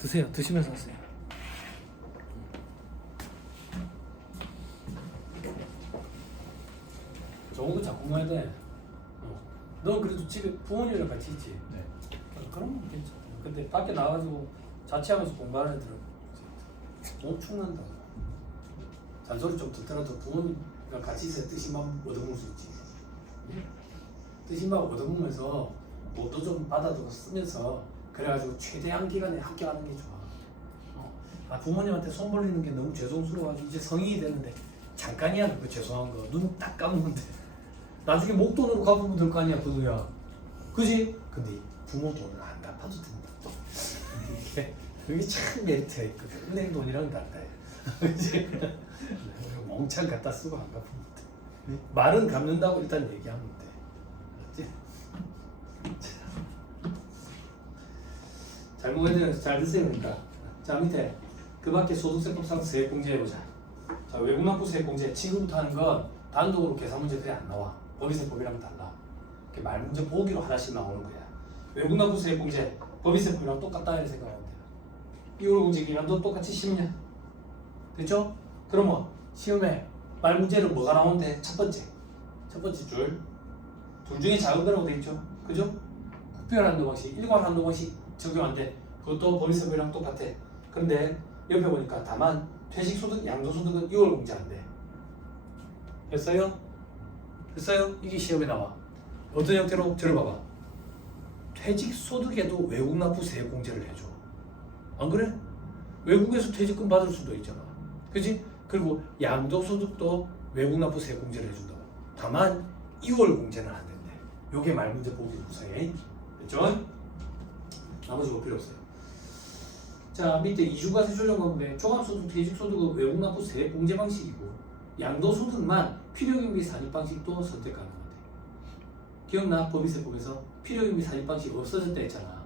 드세요. 드시면서 하세요. 좋은 거 자꾸 먹어야 돼. 넌 그래도 집에 부모님이랑 같이 있지. 네. 그러면 괜찮아. 근데 밖에 나가가지고 자취하면서 공부하는 애들은 못 죽는다. 잔소리 좀 듣더라도 부모님이랑 같이 있어야 뜻인 맘 얻어먹을 수 있지. 뜻인 맘 얻어먹으면서 뭐도 좀 받아두고 쓰면서 그래가지고 최대한 기간에 합격하는 게 좋아. 부모님한테 손 벌리는 게 너무 죄송스러워가지고 이제 성인이 됐는데 잠깐이야 그 죄송한 거 눈 딱 감으면 돼. 나중에 목돈으로 갚으면 될 거 아니야 그 돈이야. 그지? 근데 부모 돈을 안 갚아도 된다. 그게 참 메리트가 있거든. 은행 돈이랑 달라. 그지? 멍청 갖다 쓰고 안 갚으면 돼. 말은 갚는다고 일단 얘기하면 돼. 알았지? 잘 먹어야 되는데 잘 드세요. 그러니까 자 밑에 그 밖에 소득세법상 세액공제 해보자. 자 외국납부 세액공제 지금부터 하는 건 단독으로 계산 문제 그게 안 나와. 법인세법이랑 달라. 이렇게 말 문제 보기로 하나씩 나오는 거야. 외국납부 세액공제 법인세법이랑 똑같다 이렇게 생각하면 돼. 2월 공제 기간도 똑같이 10년. 됐죠? 그러면 시험에 말 문제는 뭐가 나오는데 첫 번째 줄. 둘 중에 작은 거라고 돼 있죠. 그죠? 국별 한도 방식, 일괄 한도 방식 적용한대. 그것도 법인세법이랑 똑같아. 그런데 옆에 보니까 다만 퇴직소득, 양도소득은 2월 공제한대. 됐어요? 됐어요? 이게 시험에 나와. 어떤 형태로? 들어봐봐. 퇴직소득에도 외국납부 세액공제를 해줘. 안 그래? 외국에서 퇴직금 받을 수도 있잖아. 그치? 그리고 양도소득도 외국납부 세액공제를 해준다고. 다만 2월 공제는 안 된대. 요게 말문제 보기 구성에. 됐죠? 나머지 거 필요 없어요. 자 밑에 이주과세 조정건데 종합소득, 퇴직소득은 외국납부 세액공제 방식이고 양도소득만 필요경비 산입 방식도 선택 가능하대. 기억나? 법인세법에서 필요경비 산입 방식 없어졌다 했잖아.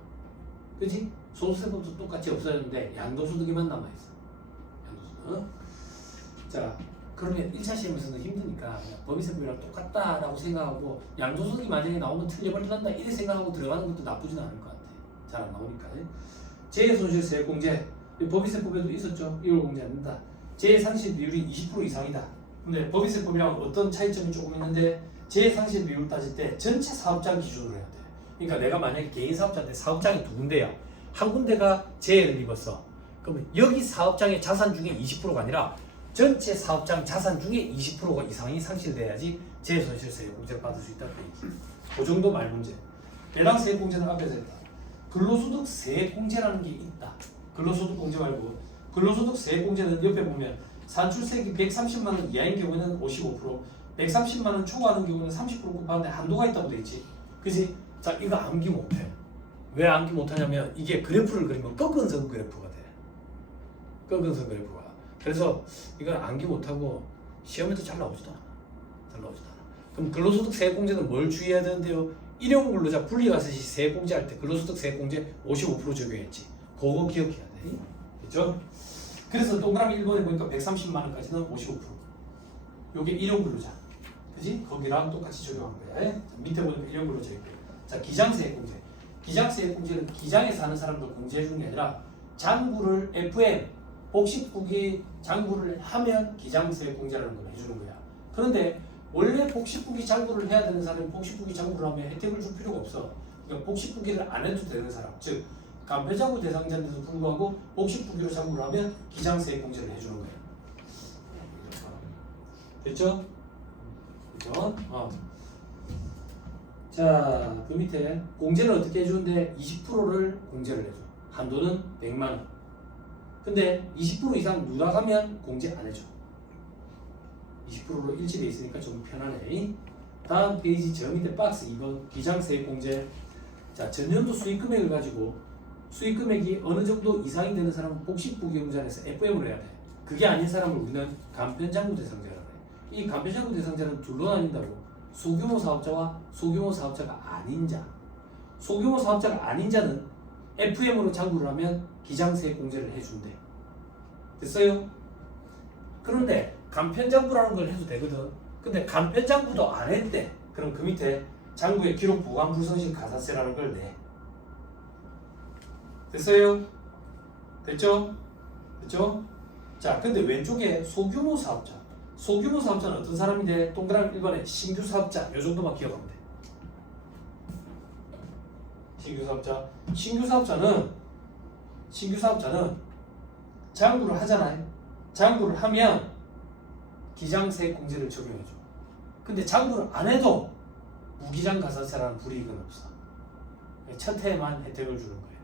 그치? 소득세법도 똑같이 없어졌는데 양도소득에만 남아있어. 양도소득. 자 그러면 1차 시험에서는 힘드니까 그냥 법인세법이랑 똑같다라고 생각하고 양도소득이 만약에 나오면 틀려버린다 이렇게 생각하고 들어가는 것도 나쁘진 않을 것 같아. 잘 안 나오니까. 재해손실세액공제 법인세법에도 있었죠. 1월 공제 안 된다. 재해상실 비율이 20% 이상이다. 근데 법인세법이랑 어떤 차이점이 조금 있는데 재해상실 비율 따질 때 전체 사업장 기준으로 해야 돼. 그러니까 내가 만약에 개인 사업자인데 사업장이 두 군데야. 한 군데가 재해를 입었어. 그러면 여기 사업장의 자산 중에 20%가 아니라 전체 사업장 자산 중에 20%가 이상이 상실돼야지 재해손실세액공제를 받을 수 있다는 얘기지. 그 정도 말 문제. 배당세액공제는 앞에서 했다. 근로소득 세액공제라는 게 있다. 근로소득 공제 말고 근로소득 세액공제는 옆에 보면 산출세액이 130만 원 이하인 경우에는 55%, 130만 원 초과하는 경우는 30% 받는데 한도가 있다고 돼 있지. 그지? 자 이거 암기 못해. 왜 암기 못하냐면 이게 그래프를 그리면 꺾은선 그래프가 돼. 꺾은선 그래프가. 그래서 이건 암기 못하고 시험에도 잘 나오지도 않아. 잘 나오지도 않아. 그럼 근로소득 세액공제는 뭘 주의해야 되는데요? 일용 근로자 분리과세시 세액공제할 때 근로소득 세액공제 55% 적용했지. 그거 기억해야 돼. 됐죠? 그래서 동그라미 1번에 보니까 130만 원까지는 55%. 요게 일용 근로자. 그지? 거기랑 똑같이 적용한 거야. 자, 밑에 보니까 일용 근로자 있고. 자, 기장세액공제. 기장세액공제는 기장에 사는 사람들 공제해 주는 게 아니라 장부를 FM 복식국이 장부를 하면 기장세액공제라는 걸 해주는 거야. 그런데 원래 복식국이 장부를 해야 되는 사람이 복식국이 장부를 하면 혜택을 줄 필요가 없어. 그러니까 복식국이를 안 해도 되는 사람, 즉 간편장부 대상자인데도 불구하고 복식국이로 장부를 하면 기장세액공제를 해주는 거예요. 됐죠? 그죠? 자, 그 밑에 공제는 어떻게 해주는데 20%를 공제를 해줘. 한도는 100만 원. 근데 20% 이상 누락하면 공제 안 해줘. 20%로 일치돼 있으니까 좀 편하네. 다음 페이지 저 밑에 박스 2번 기장세액공제. 자, 전년도 수익금액을 가지고 수익금액이 어느 정도 이상이 되는 사람은 복식부기용자에서 FM을 해야 돼. 그게 아닌 사람을 우리는 간편장부 대상자라고 해. 이 간편장부 대상자는 둘로 나뉜다고. 소규모 사업자와 소규모 사업자가 아닌 자. 소규모 사업자가 아닌 자는 FM으로 장부를 하면 기장세액공제를 해준대. 됐어요? 그런데 간편장부라는 걸 해도 되거든. 근데 간편장부도 안 했대. 그럼 그 밑에 장부의 기록 보관 불성실 가산세라는 걸 내. 됐어요? 됐죠? 됐죠? 자, 근데 왼쪽에 소규모 사업자. 소규모 사업자는 어떤 사람인데 동그라미 1번에 신규 사업자. 요 정도만 기억하면 돼. 신규 사업자. 신규 사업자는 장부를 하잖아요. 장부를 하면 기장세액공제를 적용해줘. 근데 장부를 안 해도 무기장 가산세라는 불이익은 없어. 첫 해에만 혜택을 주는 거예요.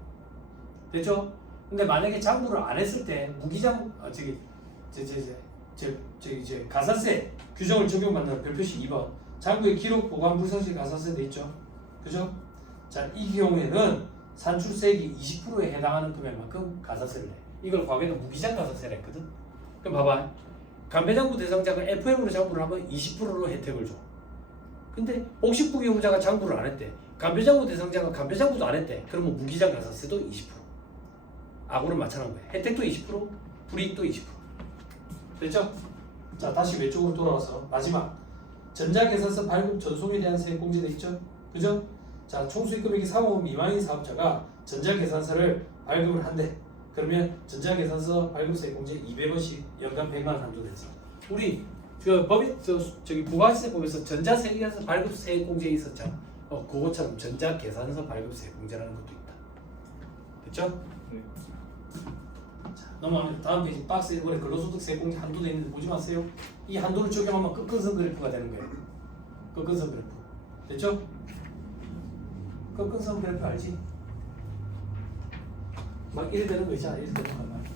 됐죠? 근데 만약에 장부를 안 했을 때 무기장 가산세 규정을 적용받는 별표시 2번 장부의 기록 보관 불성실 가산세 돼 있죠? 그죠? 자, 이 경우에는 산출세액이 20%에 해당하는 금액만큼 가산세를 내. 이걸 과거에는 무기장 가산세를 했거든. 그럼 봐봐. 간배장부 대상자가 FM으로 장부를 하면 20%로 혜택을 줘. 근데 복식부 기업자가 장부를 안 했대. 간배장부 대상자가 간배장부도 안 했대. 그러면 무기장 가산세도 20%. 악으로 마찬가지인 거야. 혜택도 20%, 불이익도 20%. 됐죠? 자, 다시 왼쪽으로 돌아와서 마지막 전자계산서 발급 전송에 대한 세액공제 돼 있죠? 그죠? 자, 총수익 금액이 3억 원 미만인 사업자가 전자계산서를 발급을 한대. 그러면 전자계산서 발급세액공제 200원씩 연간 100만 원 한도 돼서 우리 저기 부가세법에서 전자세계산서 발급세액공제 있었잖아. 그것처럼 전자계산서 발급세액공제라는 것도 있다. 됐죠? 네. 자, 넘어가면 다음 페이지 박스 1번에 근로소득세액공제 한도 돼 있는데 보지 마세요. 이 한도를 적용하면 끝근선 그래프가 되는 거예요. 끝근선 그래프. 됐죠? 끝근선 그래프 알지? 막 이래 되는 거 있잖아. 이래 되는 거 말이야.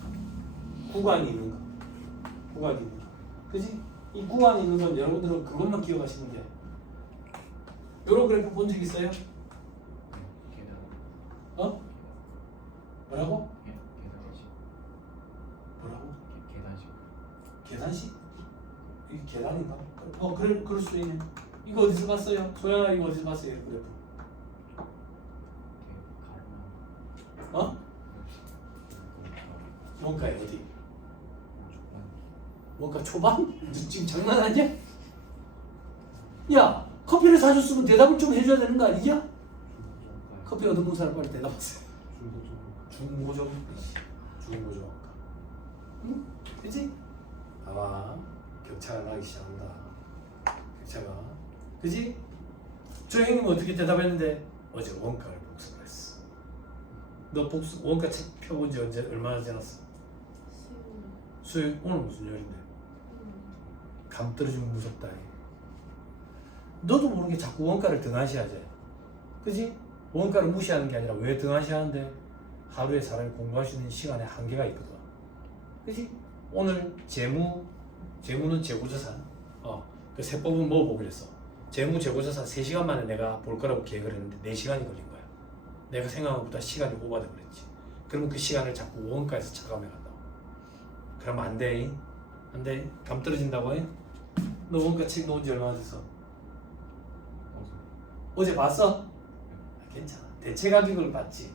구간이 있는 거. 구간이 있는 거. 그지? 이 구간이 있는 건 여러분들은 그것만 기억하시는 게. 요런 그래프 본 적 있어요? 계단. 어? 뭐라고? 계단식. 뭐라고? 계단식. 계산식? 이게 계단인가? 그럴 수도 있네. 이거 어디서 봤어요? 소연아 이거 어디서 봤어요? 이 그래프. 가르마. 어? 뭔가에 어디? 뭔가 초반? 너 지금 장난하냐? 야, 커피를 사줬으면 대답을 좀 해줘야 되는 거 아니냐? 커피 얻은 사람 빨리 대답하세요. 중고정. 응? 그치? 아마 격차가 나기 시작한다. 격차가. 그치? 저 형님 어떻게 대답했는데 어제 원가를 복습을 했어. 너 원가 책 펴본 지 얼마나 지났어? 수요일 오늘 무슨 요일인데? 감 떨어지면 무섭다. 너도 모르게 자꾸 원가를 등한시하지. 그지? 원가를 무시하는 게 아니라 왜 등한시하는데 하루에 사람이 공부할 수 있는 시간에 한계가 있거든. 그지? 오늘 재무는 재고자산. 그 세법은 뭐 보기로 했어? 재무 재고자산 3시간 만에 내가 볼 거라고 계획을 했는데 4시간이 걸린 거야. 내가 생각한 것보다 시간이 오버돼 버렸지. 그러면 그 시간을 자꾸 원가에서 차감해 간다고. 그러면 안 돼. 안 돼. 감 떨어진다고 해? 너 원가 책 놓은 지 얼마나 됐어? 어제 봤어? 괜찮아. 대체 가격을 봤지.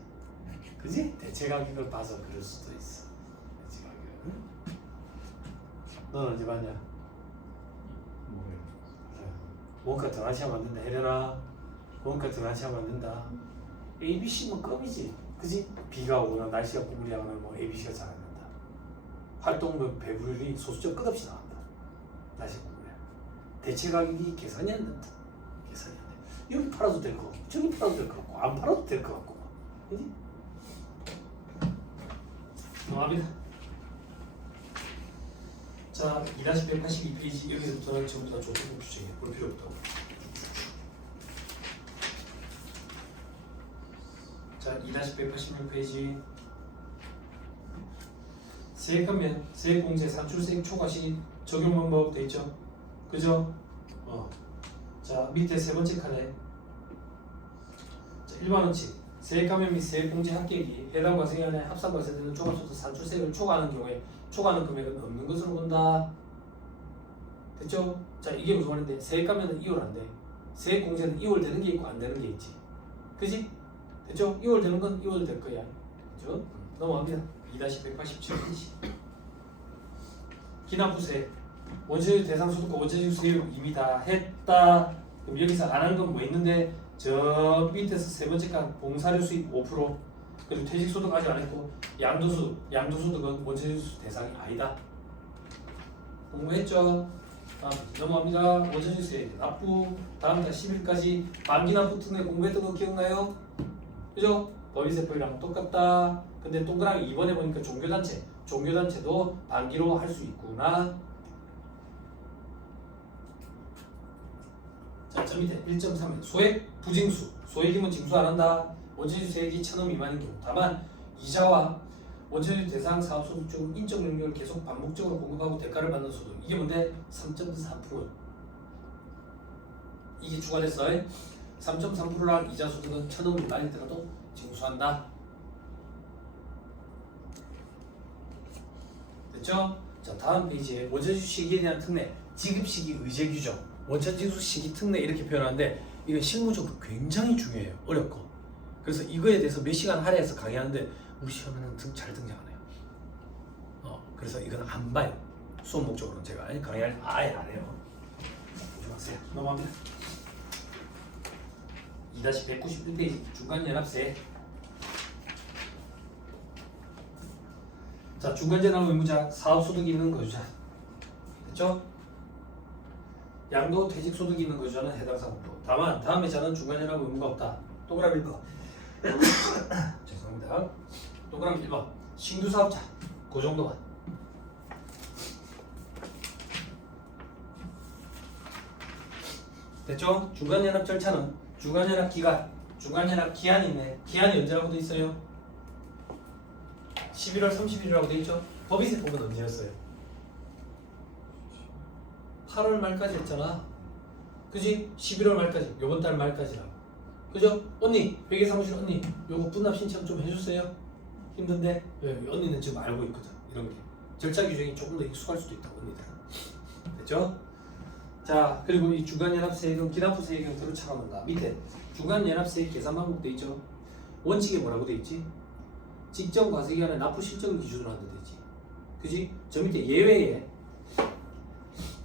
그지? 대체 가격을 봐서 그럴 수도 있어. 대체 가격. 응? 넌 언제 봤냐? 그래. 원가 등한시하면 안 된다. 혜련아. 원가 등한시하면 안 된다. ABC면 껌이지. 그지? 비가 오거나 날씨가 꾸물이하거나 뭐 ABC가 잘 안 된다. 활동부 배분율이 소수점 끝없이 나간다. 날씨가 꾸물이야. 대체 가격이 계산이 안 된다. 계산이 안 돼. 여기 팔아도 될 거 같고 저기 팔아도 될 거 같고 안 팔아도 될 거 같고. 그지? 넘어갑니다. 자, 2-182페이지 여기서부터는 전부 다 조건부 주제에 볼 필요 없다고. 자, 2-186페이지 세액하면 세액공제 산출세액 초과 시 적용 방법 돼 있죠? 그죠? 자, 밑에 세 번째 칸에 자, 1만원치 세액감면 및 세액공제 합계액이 해당 과세기 안에 합산 과세되는 종합소득 산출세액을 초과하는 경우에 초과하는 금액은 없는 것으로 본다. 됐죠? 자, 이게 무슨 말인데 세액감면은 이월 안 돼. 세액공제는 이월 되는 게 있고 안 되는 게 있지. 그지? 됐죠? 2월 되는 건 2월 될 거야. 그죠? 넘어갑니다. 2-187페이지. 기납부세. 원천적 대상소득과 원천적 수입을 이미 다 했다. 그럼 여기서 안 한 건 뭐 있는데 저 밑에서 세 번째 칸 봉사료 수입 5%. 그리고 퇴직소득 아직 안 했고 양도소득은 원천징수 대상이 아니다. 공부했죠? 다음 넘어갑니다. 원천징수세 납부 다음 달 10일까지 만기 납부 특례 공부했던 거 기억나요? 그죠? 법인세법이랑 똑같다. 근데 동그라미 2번에 보니까 종교단체도 반기로 할 수 있구나. 자, 저 밑에 1.3에 소액 부징수, 소액이면 징수 안 한다. 원천징수 세액이 1,000원 미만인 경우 다만 이자와 원천징수 대상 사업 소득 중 인적 용료를 계속 반복적으로 공급하고 대가를 받는 소득 이게 뭔데? 3.3% 이게 추가됐어. 3.3%랑 이자 소득은 1,000원 미만이더라도 징수한다. 됐죠? 자, 다음 페이지에 원천징수 시기에 대한 특례, 지급 시기 의제 규정, 원천징수 시기 특례 이렇게 표현하는데 이건 실무적으로 굉장히 중요해요. 어렵고. 그래서 이거에 대해서 몇 시간 할애해서 강의하는데 우리 시험에는 잘 등장 안 해요. 그래서 이건 안 봐요. 수업 목적으로는 제가 강의를 아예 안 해요. 조심하세요. 넘어갑니다. 2-191페이지 중간연합세. 자, 중간연합 의무자 사업소득이 있는 거주자 됐죠? 양도 퇴직소득이 있는 거주자는 해당 사업도 다만 다음 회사는 중간연합 의무가 없다. 동그라미 1번 죄송합니다. 동그라미 1번 신규 사업자 그 정도만 됐죠? 중간연합 절차는 중간연합 기간 중간연합 기한이 있네. 기한이 언제라고 돼 있어요? 11월 30일이라고 돼 있죠? 법인세법은 언제였어요? 8월 말까지 했잖아. 그지? 11월 말까지 요번 달 말까지라고. 그죠? 언니 회계사무실 언니 요거 분납 신청 좀 해주세요. 힘든데 언니는 지금 알고 있거든. 이런 게 절차 규정이 조금 더 익숙할 수도 있다고 언니들. 됐죠? 자, 그리고 이 중간연합세액은 기납부세액은 들어 차가운다. 밑에 중간연합세액 계산 방법 돼 있죠? 원칙에 뭐라고 돼 있지? 직전 과세기간에 납부 실적을 기준으로 한다 돼 있지. 그지? 저 밑에 예외에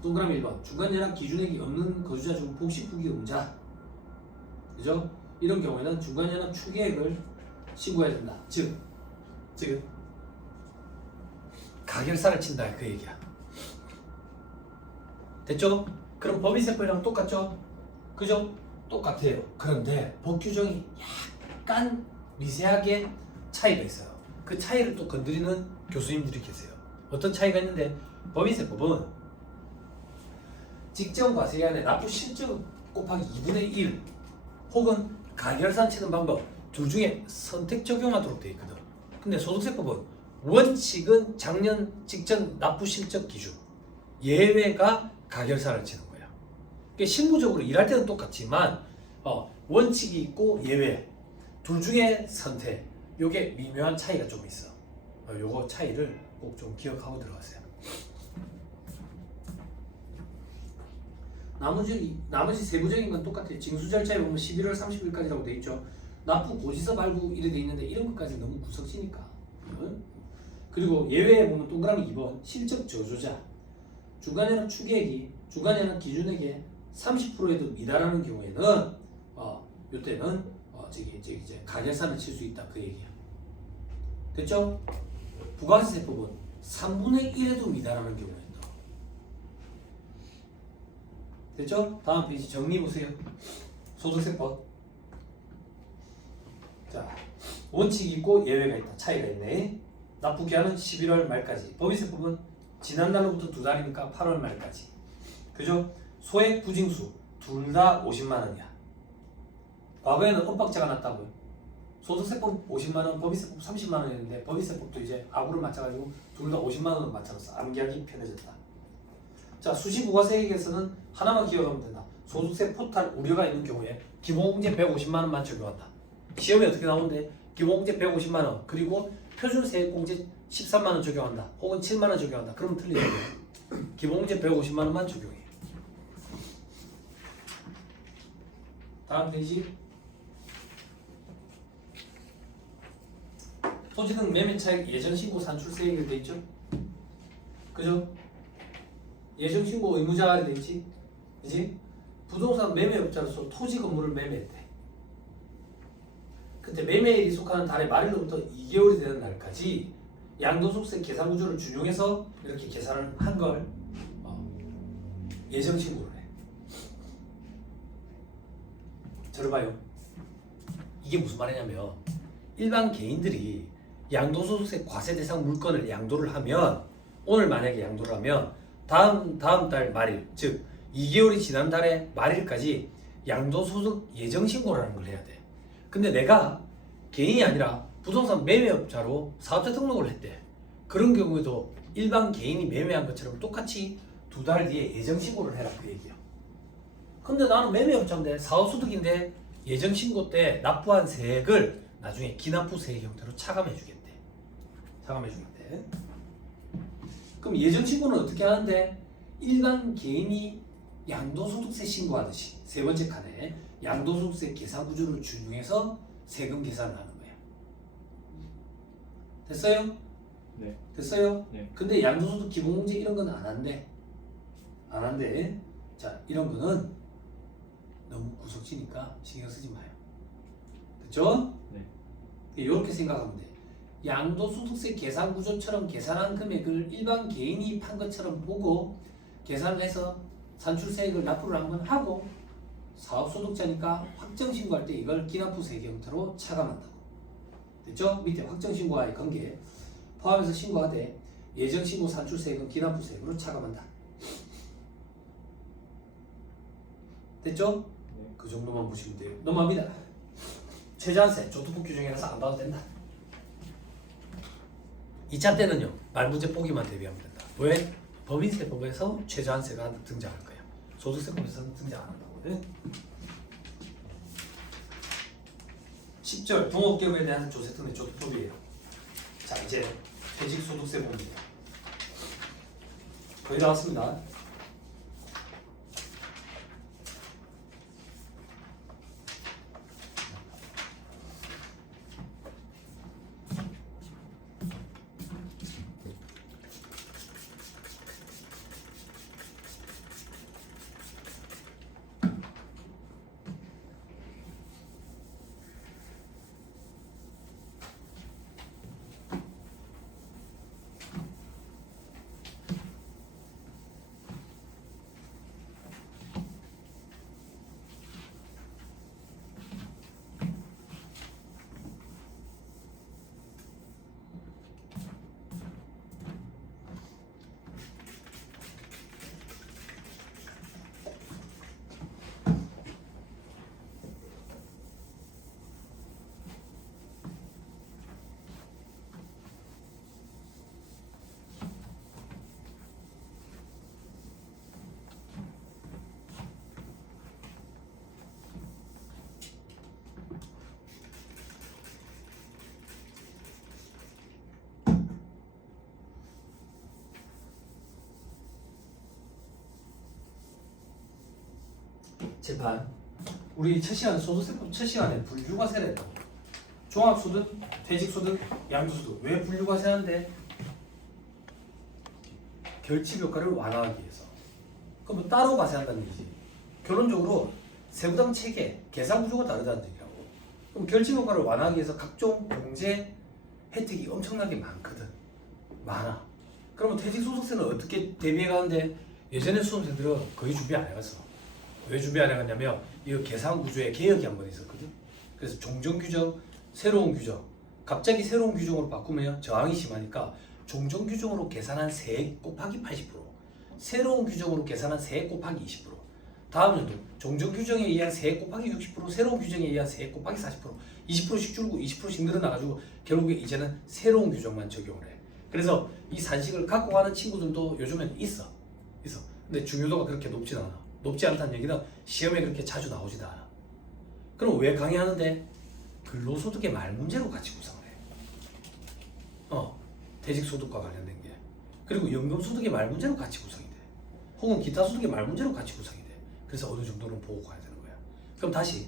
동그라미 1번 중간연합 기준액이 없는 거주자 중 복식부기 의무자 그죠? 이런 경우에는 중간연합 추계액을 신고해야 된다. 즉 가결사를 친다 그 얘기야. 됐죠? 그럼 법인세법이랑 똑같죠? 그죠? 똑같아요. 그런데 법 규정이 약간 미세하게 차이가 있어요. 그 차이를 또 건드리는 교수님들이 계세요. 어떤 차이가 있는데 법인세법은 직전 과세기간에 납부 실적 곱하기 2분의 1 혹은 가결산 치는 방법 둘 중에 선택 적용하도록 되어 있거든. 근데 소득세법은 원칙은 작년 직전 납부 실적 기준 예외가 가결산을 치는 거야. 그러니까 실무적으로 일할 때는 똑같지만 원칙이 있고 예외 둘 중에 선택 요게 미묘한 차이가 좀 있어. 요거 차이를 꼭 좀 기억하고 들어가세요. 나머지 세부적인 건 똑같아요. 징수 절차에 보면 11월 30일까지라고 돼 있죠. 납부 고지서 발부 이래 돼 있는데 이런 것까지 너무 구석지니까. 그리고 예외에 보면 동그라미 2번 실적 저조자 중간연합 추계액이 중간연합 기준액의 30%에도 미달하는 경우에는 요때는 이제 가결산을 칠 수 있다 그 얘기야. 됐죠? 부가세법은 3분의 1에도 미달하는 경우에 됐죠? 다음 페이지 정리 보세요. 소득세법. 자, 원칙이 있고 예외가 있다. 차이가 있네. 납부 기한은 11월 말까지. 법인세법은 지난 날로부터 두 달이니까 8월 말까지. 그죠? 소액 부징수 둘 다 50만 원이야. 과거에는 엇박자가 났다고요. 소득세법 50만 원, 법인세법 30만 원이었는데 법인세법도 이제 악으로 맞춰가지고 둘 다 50만 원으로 맞춰놨어. 암기하기 편해졌다. 자, 수시부가세액에서는 하나만 기억하면 된다. 소득세 포탈 우려가 있는 경우에 기본공제 150만 원만 적용한다. 시험에 어떻게 나오는데 기본공제 150만 원 그리고 표준세액공제 13만 원 적용한다. 혹은 7만 원 적용한다. 그러면 틀리죠. 기본공제 150만 원만 적용해. 다음 페이지. 토지등 매매차익 예전신고 산출세액이 돼 있죠. 그죠? 예정신고 의무자 아래 돼 있지. 그지? 부동산 매매업자로서 토지 건물을 매매했대. 그때 매매일이 속하는 달의 말일로부터 2개월이 되는 날까지 양도소득세 계산 구조를 준용해서 이렇게 계산을 한 걸 예정 신고를 해. 들어봐요. 이게 무슨 말이냐면 일반 개인들이 양도소득세 과세 대상 물건을 양도를 하면 오늘 만약에 양도를 하면 다음 달 말일 즉 2개월이 지난 달의 말일까지 양도소득 예정 신고라는 걸 해야 돼. 근데 내가 개인이 아니라 부동산 매매업자로 사업자 등록을 했대. 그런 경우에도 일반 개인이 매매한 것처럼 똑같이 2달 뒤에 예정 신고를 해라 그 얘기야. 근데 나는 매매업자인데 사업소득인데 예정 신고 때 납부한 세액을 나중에 기납부 세액 형태로 차감해 주겠대. 차감해 주겠대. 그럼 예정 신고는 어떻게 하는데 일반 개인이 양도소득세 신고하듯이 세 번째 칸에 양도소득세 계산 구조를 준용해서 세금 계산을 하는 거야. 됐어요? 네. 됐어요? 네. 근데 양도소득 기본공제 이런 건 안 한대. 안 한대. 자, 이런 거는 너무 구석지니까 신경 쓰지 마요. 그쵸? 네. 이렇게 생각하면 돼. 양도소득세 계산 구조처럼 계산한 금액을 일반 개인이 판 것처럼 보고 계산을 해서 산출세액을 납부를 한번 하고 사업소득자니까 확정신고할 때 이걸 기납부 세액 형태로 차감한다고. 됐죠? 밑에 확정신고와의 관계 포함해서 신고하되 예정신고 산출세액은 기납부 세액으로 차감한다. 됐죠? 네. 그 정도만 보시면 돼요. 넘어갑니다. 최저한세 조두법 규정이라서 안 봐도 된다. 2차 때는요 말문제 보기만 대비하면 된다. 왜? 법인세법에서 최저한세가 등장할 거야. 소득세법에서는 등장 안 한다고. 10절 동업기업에 대한 조세특례 조두법이에요. 자, 이제 퇴직소득세 봅니다. 거의 다 왔습니다. 재판. 우리 첫 시간 소득세법 첫 시간에 분류과세를 했다고. 종합소득, 퇴직소득, 양도소득. 왜 분류과세하는데? 결집 효과를 완화하기 위해서. 그럼 뭐 따로 과세한다는 얘기지. 결론적으로 세부담 체계, 계산 구조가 다르다는 얘기라고. 그럼 결집 효과를 완화하기 위해서 각종 공제 혜택이 엄청나게 많거든. 많아. 그러면 퇴직소득세는 어떻게 대비해 가는데 예전에 수험생들은 거의 준비 안 해갔어. 왜 준비 안 해갔냐면 이거 계산 구조에 개혁이 한 번 있었거든. 그래서 종전 규정, 새로운 규정. 갑자기 새로운 규정으로 바꾸면 저항이 심하니까 종전 규정으로 계산한 세액 곱하기 80%, 새로운 규정으로 계산한 세액 곱하기 20%. 다음 연도 종전 규정에 의한 세액 곱하기 60%, 새로운 규정에 의한 세액 곱하기 40%, 20%씩 줄고 20%씩 늘어나가지고 결국에 이제는 새로운 규정만 적용을 해. 그래서 이 산식을 갖고 가는 친구들도 요즘엔 있어. 근데 중요도가 그렇게 높진 않아. 높지 않다는 얘기는 시험에 그렇게 자주 나오지도 않아. 그럼 왜 강의하는데? 근로소득의 말 문제로 같이 구성을 해. 퇴직소득과 관련된 게. 그리고 연금소득의 말 문제로 같이 구성이 돼. 혹은 기타 소득의 말 문제로 같이 구성이 돼. 그래서 어느 정도는 보고 가야 되는 거야. 그럼 다시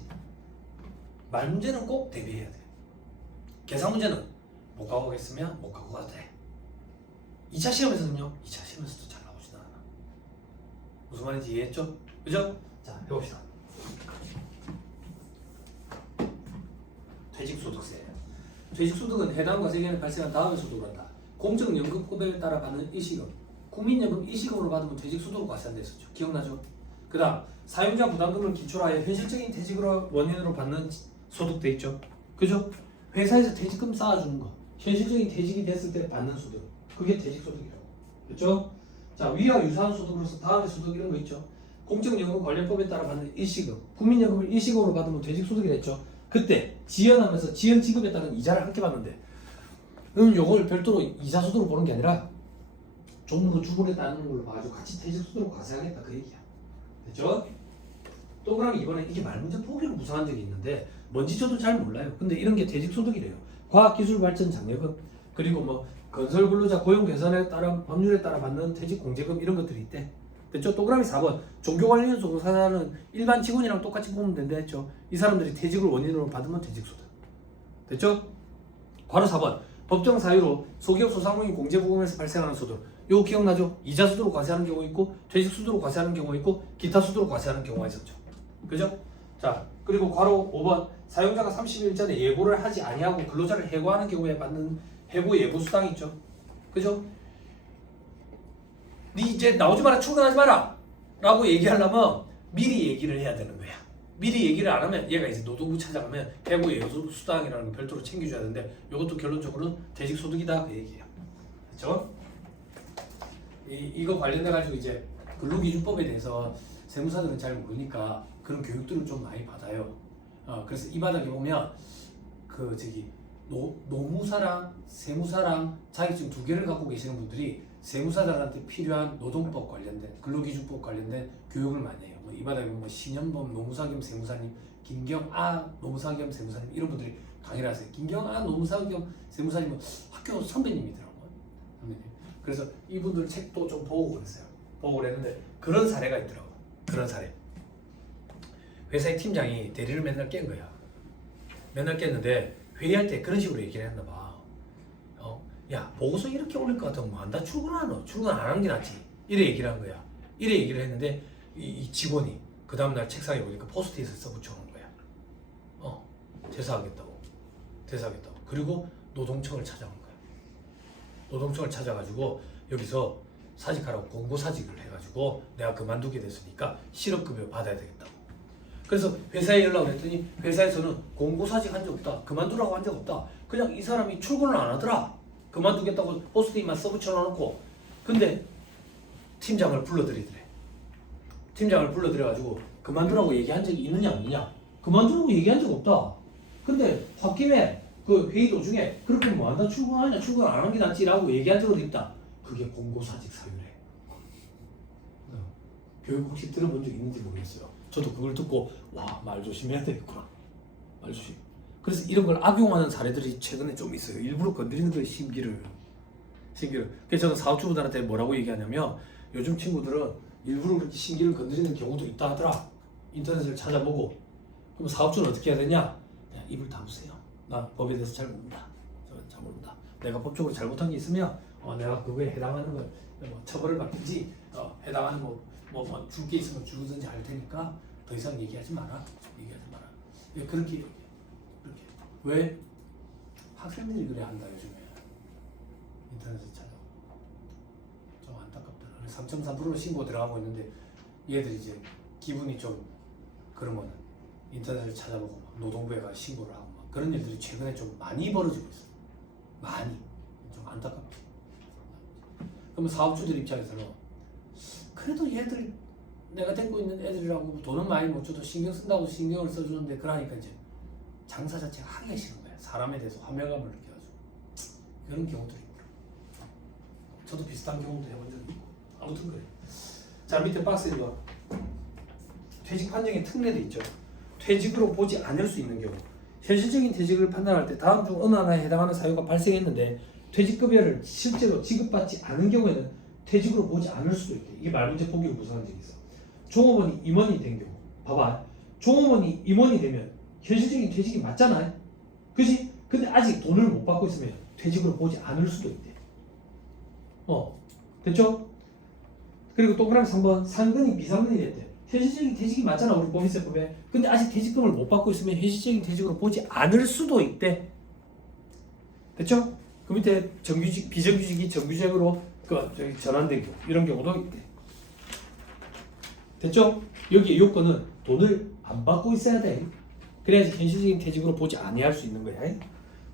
말 문제는 꼭 대비해야 돼. 계산 문제는 못 가고 가겠으면 못 가고 가도 돼. 2차 시험에서는요. 2차 시험에서도 잘 나오지도 않아. 무슨 말인지 이해했죠? 그죠? 자, 해봅시다. 퇴직소득세. 퇴직소득은 해당 과세기간에 발생한 다음에 소득을 한다. 공적연금급여에 따라 받는 일시금, 국민연금 일시금으로 받으면 퇴직소득으로 과세한다 했었죠. 기억나죠? 그 다음 사용자 부담금을 기초로 하여 현실적인 퇴직으로 원인으로 받는 소득도 있죠. 그죠? 회사에서 퇴직금 쌓아주는 거, 현실적인 퇴직이 됐을 때 받는 소득, 그게 퇴직소득이라고. 그렇죠? 자, 위와 유사한 소득으로서 다음의 소득 이런 거 있죠. 공적연금 관련법에 따라 받는 일시금, 국민연금을 일시금으로 받으면 퇴직소득이 됐죠. 그때 지연하면서 지연 지급에 따른 이자를 함께 받는데, 요걸 별도로 이자 소득으로 보는 게 아니라 종로 주분에 따르는 걸로 봐가지고 같이 퇴직소득으로 과세하겠다 그 얘기야. 됐죠? 동그라미 이번에 이게 말문제 포기로 구성한 적이 있는데 뭔지 저도 잘 몰라요. 근데 이런 게 퇴직소득이래요. 과학기술발전 장려금, 그리고 뭐 건설 근로자 고용 개선에 따른 법률에 따라 받는 퇴직 공제금 이런 것들이 있대. 됐죠? 동그라미 4번 종교 관련 종사자는 일반 직원이랑 똑같이 보면 된다 했죠. 이 사람들이 퇴직을 원인으로 받으면 퇴직소득. 됐죠? 괄호 4번 법정 사유로 소기업 소상공인 공제부금에서 발생하는 소득. 요거 기억나죠? 이자 수도로 과세하는 경우 있고 퇴직 수도로 과세하는 경우 있고 기타 수도로 과세하는 경우가 있었죠. 그죠? 자, 그리고 괄호 5번 사용자가 30일 전에 예고를 하지 아니하고 근로자를 해고하는 경우에 받는 해고 예고 수당이 있죠. 그죠? 니 이제 나오지 마라, 출근하지 마라 라고 얘기하려면 미리 얘기를 해야 되는 거야. 미리 얘기를 안 하면 얘가 이제 노동부 찾아가면 해고 예고 수당이라는 거 별도로 챙겨줘야 되는데 이것도 결론적으로는 퇴직소득이다 그 얘기예요. 그렇죠? 이거 관련돼 가지고 이제 근로기준법에 대해서 세무사들은 잘 모르니까 그런 교육들을 좀 많이 받아요. 그래서 이 바닥에 보면 그 노무사랑 세무사랑 자격증 두 개를 갖고 계시는 분들이 세무사들한테 필요한 노동법 관련된 근로기준법 관련된 교육을 많이 해요. 이 바닥에 보면 신현범 노무사 겸 세무사님, 김경아 노무사 겸 세무사님 이런 분들이 강의를 하세요. 김경아 노무사 겸 세무사님은 학교 선배님이더라고요. 선배님. 그래서 이분들 책도 좀 보고 그랬어요. 보고 그랬는데 그런 사례가 있더라고요. 그런 사례. 회사의 팀장이 대리를 맨날 깬 거야. 맨날 깼는데 회의할 때 그런 식으로 얘기를 했나 봐. 야, 보고서 이렇게 올릴 것 같으면 뭐 한다 출근하노? 출근 안 하는 게 낫지. 이래 얘기를 한 거야. 이래 얘기를 했는데 이 직원이 그 다음날 책상에 보니까 포스트잇을 써붙여놓은 거야. 퇴사하겠다고. 퇴사하겠다고. 그리고 노동청을 찾아온 거야. 노동청을 찾아가지고 여기서 사직하라고 공고사직을 해가지고 내가 그만두게 됐으니까 실업급여 받아야 되겠다고. 그래서 회사에 연락을 했더니 회사에서는 공고사직 한 적 없다. 그만두라고 한 적 없다. 그냥 이 사람이 출근을 안 하더라. 그만두겠다고 포스트잇만 써붙여 놓고. 근데 팀장을 불러들이더래. 팀장을 불러들여가지고 그만두라고 얘기한 적이 있느냐 없느냐. 그만두라고 얘기한 적 없다. 근데 홧김에 그 회의 도중에 그렇게 뭐 한다 출근하냐 출근 안 하는 게 낫지라고 얘기한 적은 있다. 그게 공고사직 사유래. 교육 혹시 들어본 적 있는지 모르겠어요. 저도 그걸 듣고 와, 말 조심해야 되겠구나. 말 조심. 그래서 이런 걸 악용하는 사례들이 최근에 좀 있어요. 일부러 건드리는 거예요. 심기를. 그래서 저는 사업주분들한테 뭐라고 얘기하냐면 요즘 친구들은 일부러 그렇게 심기를 건드리는 경우도 있다 하더라. 인터넷을 찾아보고. 그럼 사업주는 어떻게 해야 되냐? 야, 입을 다무세요. 나 법에 대해서 잘 모른다. 저는 잘 모른다. 내가 법적으로 잘못한 게 있으면 내가 그거에 해당하는 걸 처벌을 받든지 해당하는 줄 게 있으면 주든지 할 테니까 더 이상 얘기하지 마라. 얘기하지 마라. 그렇게 왜? 학생들이 그래 한다 요즘에. 인터넷에 찾아. 좀 안타깝다. 3.3% 신고 들어가고 있는데 얘들이 이제 기분이 좀 그러면 인터넷을 찾아보고 막 노동부에 가 신고를 하고 막 그런 일들이 최근에 좀 많이 벌어지고 있어요. 많이. 좀 안타깝다. 그러면 사업주들 입장에서는 그래도 얘들 내가 데리고 있는 애들이라고 돈은 많이 못 줘도 신경 쓴다고 신경을 써주는데 그러니까 이제 장사 자체가 하기가 싫은 거야. 사람에 대해서 화멸감을 느껴가지고 그런 경우들이 있더라고요. 저도 비슷한 경우도 해본 적이 있고 아무튼 그래. 자, 밑에 박스에 봐. 퇴직 판정의 특례도 있죠. 퇴직으로 보지 않을 수 있는 경우. 현실적인 퇴직을 판단할 때 다음 중 어느 하나에 해당하는 사유가 발생했는데 퇴직급여를 실제로 지급받지 않은 경우에는 퇴직으로 보지 않을 수도 있대. 이게 말문제 포기로 구성한 적이 있어. 종업원이 임원이 된 경우. 봐봐. 종업원이 임원이 되면 현실적인 퇴직이 맞잖아요. 그치? 근데 아직 돈을 못 받고 있으면 퇴직으로 보지 않을 수도 있대. 됐죠? 그리고 동그라미 3번 상근이 비상근이 됐대. 현실적인 퇴직이 맞잖아 우리 법인세법에. 근데 아직 퇴직금을 못 받고 있으면 현실적인 퇴직으로 보지 않을 수도 있대. 됐죠? 그 밑에 정규직, 비정규직이 정규직으로 전환된 경우 이런 경우도 있대. 됐죠? 여기 요건은 돈을 안 받고 있어야 돼. 그래야지 현실적인 퇴직으로 보지 아니할 수 있는 거야.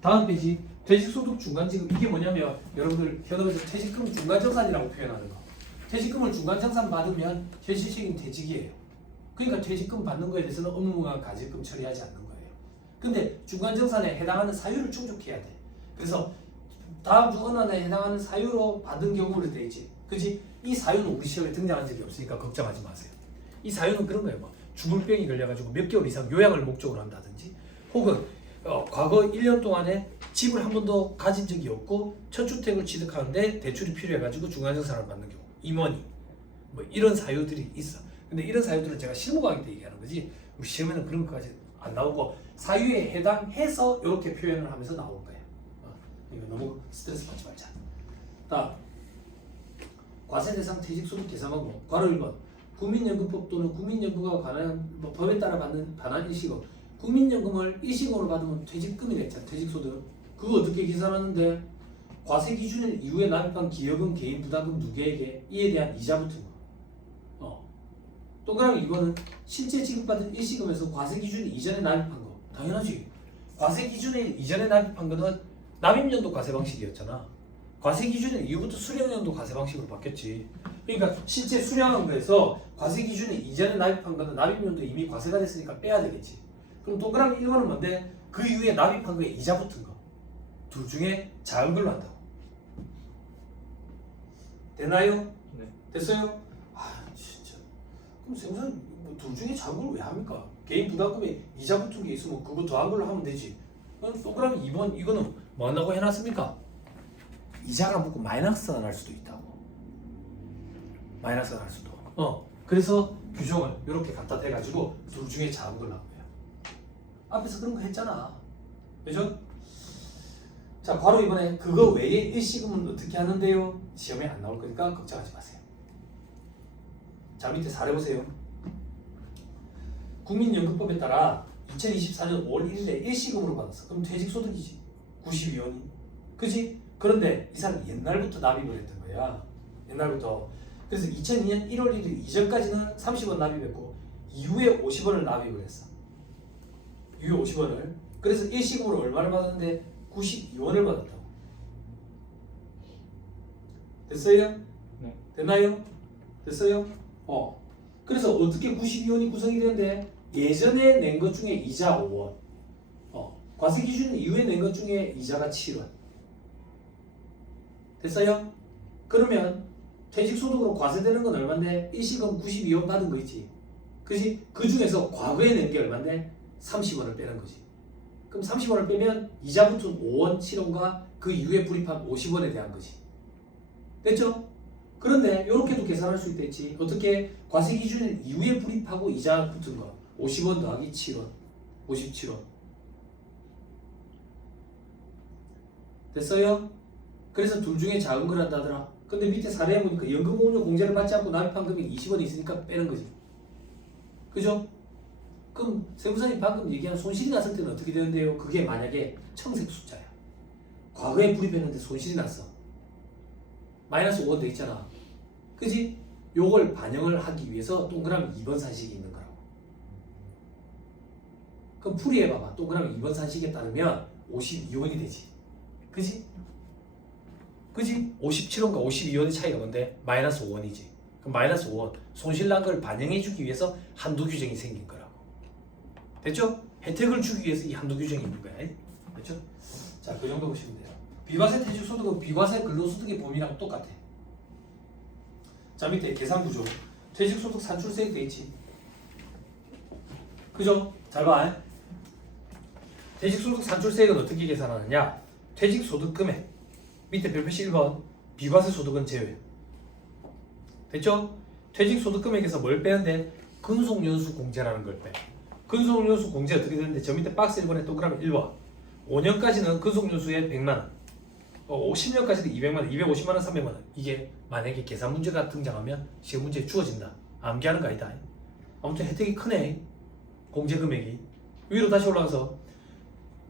다음 페이지 퇴직소득 중간지급. 이게 뭐냐면 여러분들 현업에서 퇴직금 중간정산이라고 표현하는 거. 퇴직금을 중간정산 받으면 현실적인 퇴직이에요. 그러니까 퇴직금 받는 거에 대해서는 업무무관 가지금 처리하지 않는 거예요. 근데 중간정산에 해당하는 사유를 충족해야 돼. 그래서 다음 주 어느 날에 해당하는 사유로 받은 경우를 돼 있지. 그지? 이 사유는 우리 시험에 등장한 적이 없으니까 걱정하지 마세요. 이 사유는 그런 거예요. 뭐 중풍병이 걸려가지고 몇 개월 이상 요양을 목적으로 한다든지, 혹은 과거 1년 동안에 집을 한 번도 가진 적이 없고 첫 주택을 취득하는데 대출이 필요해가지고 중간정산을 받는 경우, 임원이 뭐 이런 사유들이 있어. 근데 이런 사유들은 제가 실무 강의 때 얘기하는 거지 우리 시험에는 그런 것까지 안 나오고 사유에 해당해서 이렇게 표현을 하면서 나올 거예요. 이거 너무 스트레스 받지 말자. 다음 과세대상 퇴직소득 계산방법. 괄호 1번 국민연금법 또는 국민연금과 관한 법에 따라 받는 반환 일시금. 국민연금을 일시금으로 받으면 퇴직금이 됐잖아. 퇴직소득. 그거 어떻게 계산하는데 과세 기준일 이후에 납입한 기여금, 개인 부담금 누구에게 이에 대한 이자 붙은 거. 동그라미 2번은 실제 지급받은 일시금에서 과세 기준 이전에 납입한 거. 당연하지. 과세 기준일 이전에 납입한 거는 납입연도 과세 방식이었잖아. 과세 기준일 이후부터 수령연도 과세 방식으로 바뀌었지. 그러니까 실제 수령한 거에서 과세 기준일 이전에 납입한 거는 납입연도 이미 과세가 됐으니까 빼야 되겠지. 그럼 동그라미 1번은 뭔데? 그 이후에 납입한 거에 이자 붙은 거. 둘 중에 작은 걸로 한다고. 되나요? 네. 됐어요? 아 진짜. 그럼 세무사님 뭐둘 중에 작은 걸 왜 합니까? 개인 부담금에 이자 붙은 게 있으면 그거 더한 걸로 하면 되지. 동그라미 2번 이거는 뭐 한다고 해놨습니까? 이자가 붙고 마이너스가 날 수도 있다고. 마이너스가 날 수도. 그래서 규정을 이렇게 갖다 대가지고 둘 중에 작은 걸로 한 거야. 앞에서 그런 거 했잖아. 그죠? 자, 바로 이번에 그거 외에 일시금은 어떻게 하는데요? 시험에 안 나올 거니까 걱정하지 마세요. 자, 밑에 사례 보세요. 국민연금법에 따라 2024년 5월 1일에 일시금으로 받았어. 그럼 퇴직소득이지. 92원이. 그지? 그런데 이 사람이 옛날부터 납입을 했던 거야. 옛날부터. 그래서 2002년 1월 1일 이전까지는 30원 납입했고 이후에 50원을 납입을 했어. 이후에 50원을. 그래서 일시금으로 얼마를 받았는데 92원을 받았다고. 됐어요? 네. 됐나요? 됐어요? 그래서 어떻게 92원이 구성이 되는데 예전에 낸 것 중에 이자 5원. 과세 기준 이후에 낸 것 중에 이자가 7원. 됐어요? 그러면 퇴직소득으로 과세되는 건 얼마인데? 일시금 92원 받은 거 있지. 그지? 그 중에서 과거에 낸 게 얼마인데? 30원을 빼는 거지. 그럼 30원을 빼면 이자 붙은 5원, 7원과 그 이후에 불입한 50원에 대한 거지. 됐죠? 그런데 이렇게도 계산할 수 있겠지. 어떻게? 과세 기준 이후에 불입하고 이자 붙은 거 50원 더하기 7원 57원. 됐어요? 그래서 둘 중에 작은 걸 한다더라. 근데 밑에 사례에 보니까 연금보험료 공제를 받지 않고 납입한 금액이 20원이 있으니까 빼는 거지. 그죠? 그럼 세무사님 방금 얘기한 손실이 났을 때는 어떻게 되는데요? 그게 만약에 청색 숫자야. 과거에 불입했는데 손실이 났어. 마이너스 5원 돼 있잖아. 그지? 요걸 반영을 하기 위해서 동그라미 2번 산식이 있는 거라고. 그럼 풀이해봐봐. 동그라미 2번 산식에 따르면 52원이 되지. 그지? 그지? 57원과 52원의 차이가 뭔데? 마이너스 5원이지. 그럼 마이너스 5원. 손실난 걸 반영해주기 위해서 한도 규정이 생긴 거라고. 됐죠? 혜택을 주기 위해서 이 한도 규정이 있는 거야. 됐죠? 자, 그 정도 보시면 돼요. 비과세 퇴직소득은 비과세 근로소득의 범위랑 똑같아. 자, 밑에 계산구조. 퇴직소득 산출세액 돼 있지. 그죠? 잘 봐. 퇴직소득 산출세액은 어떻게 계산하느냐? 퇴직소득 금액. 밑에 별표시 1번. 비과세 소득은 제외. 됐죠? 퇴직소득 금액에서 뭘 빼는데? 근속연수 공제라는 걸 빼. 근속연수 공제 어떻게 되는데? 저 밑에 박스 1번에 동그라미 1번. 5년까지는 근속연수에 100만원. 50년까지는 200만원, 250만원, 300만원. 이게 만약에 계산 문제가 등장하면 시험 문제에 주어진다. 암기하는 거 아니다. 아무튼 혜택이 크네. 공제 금액이 위로 다시 올라가서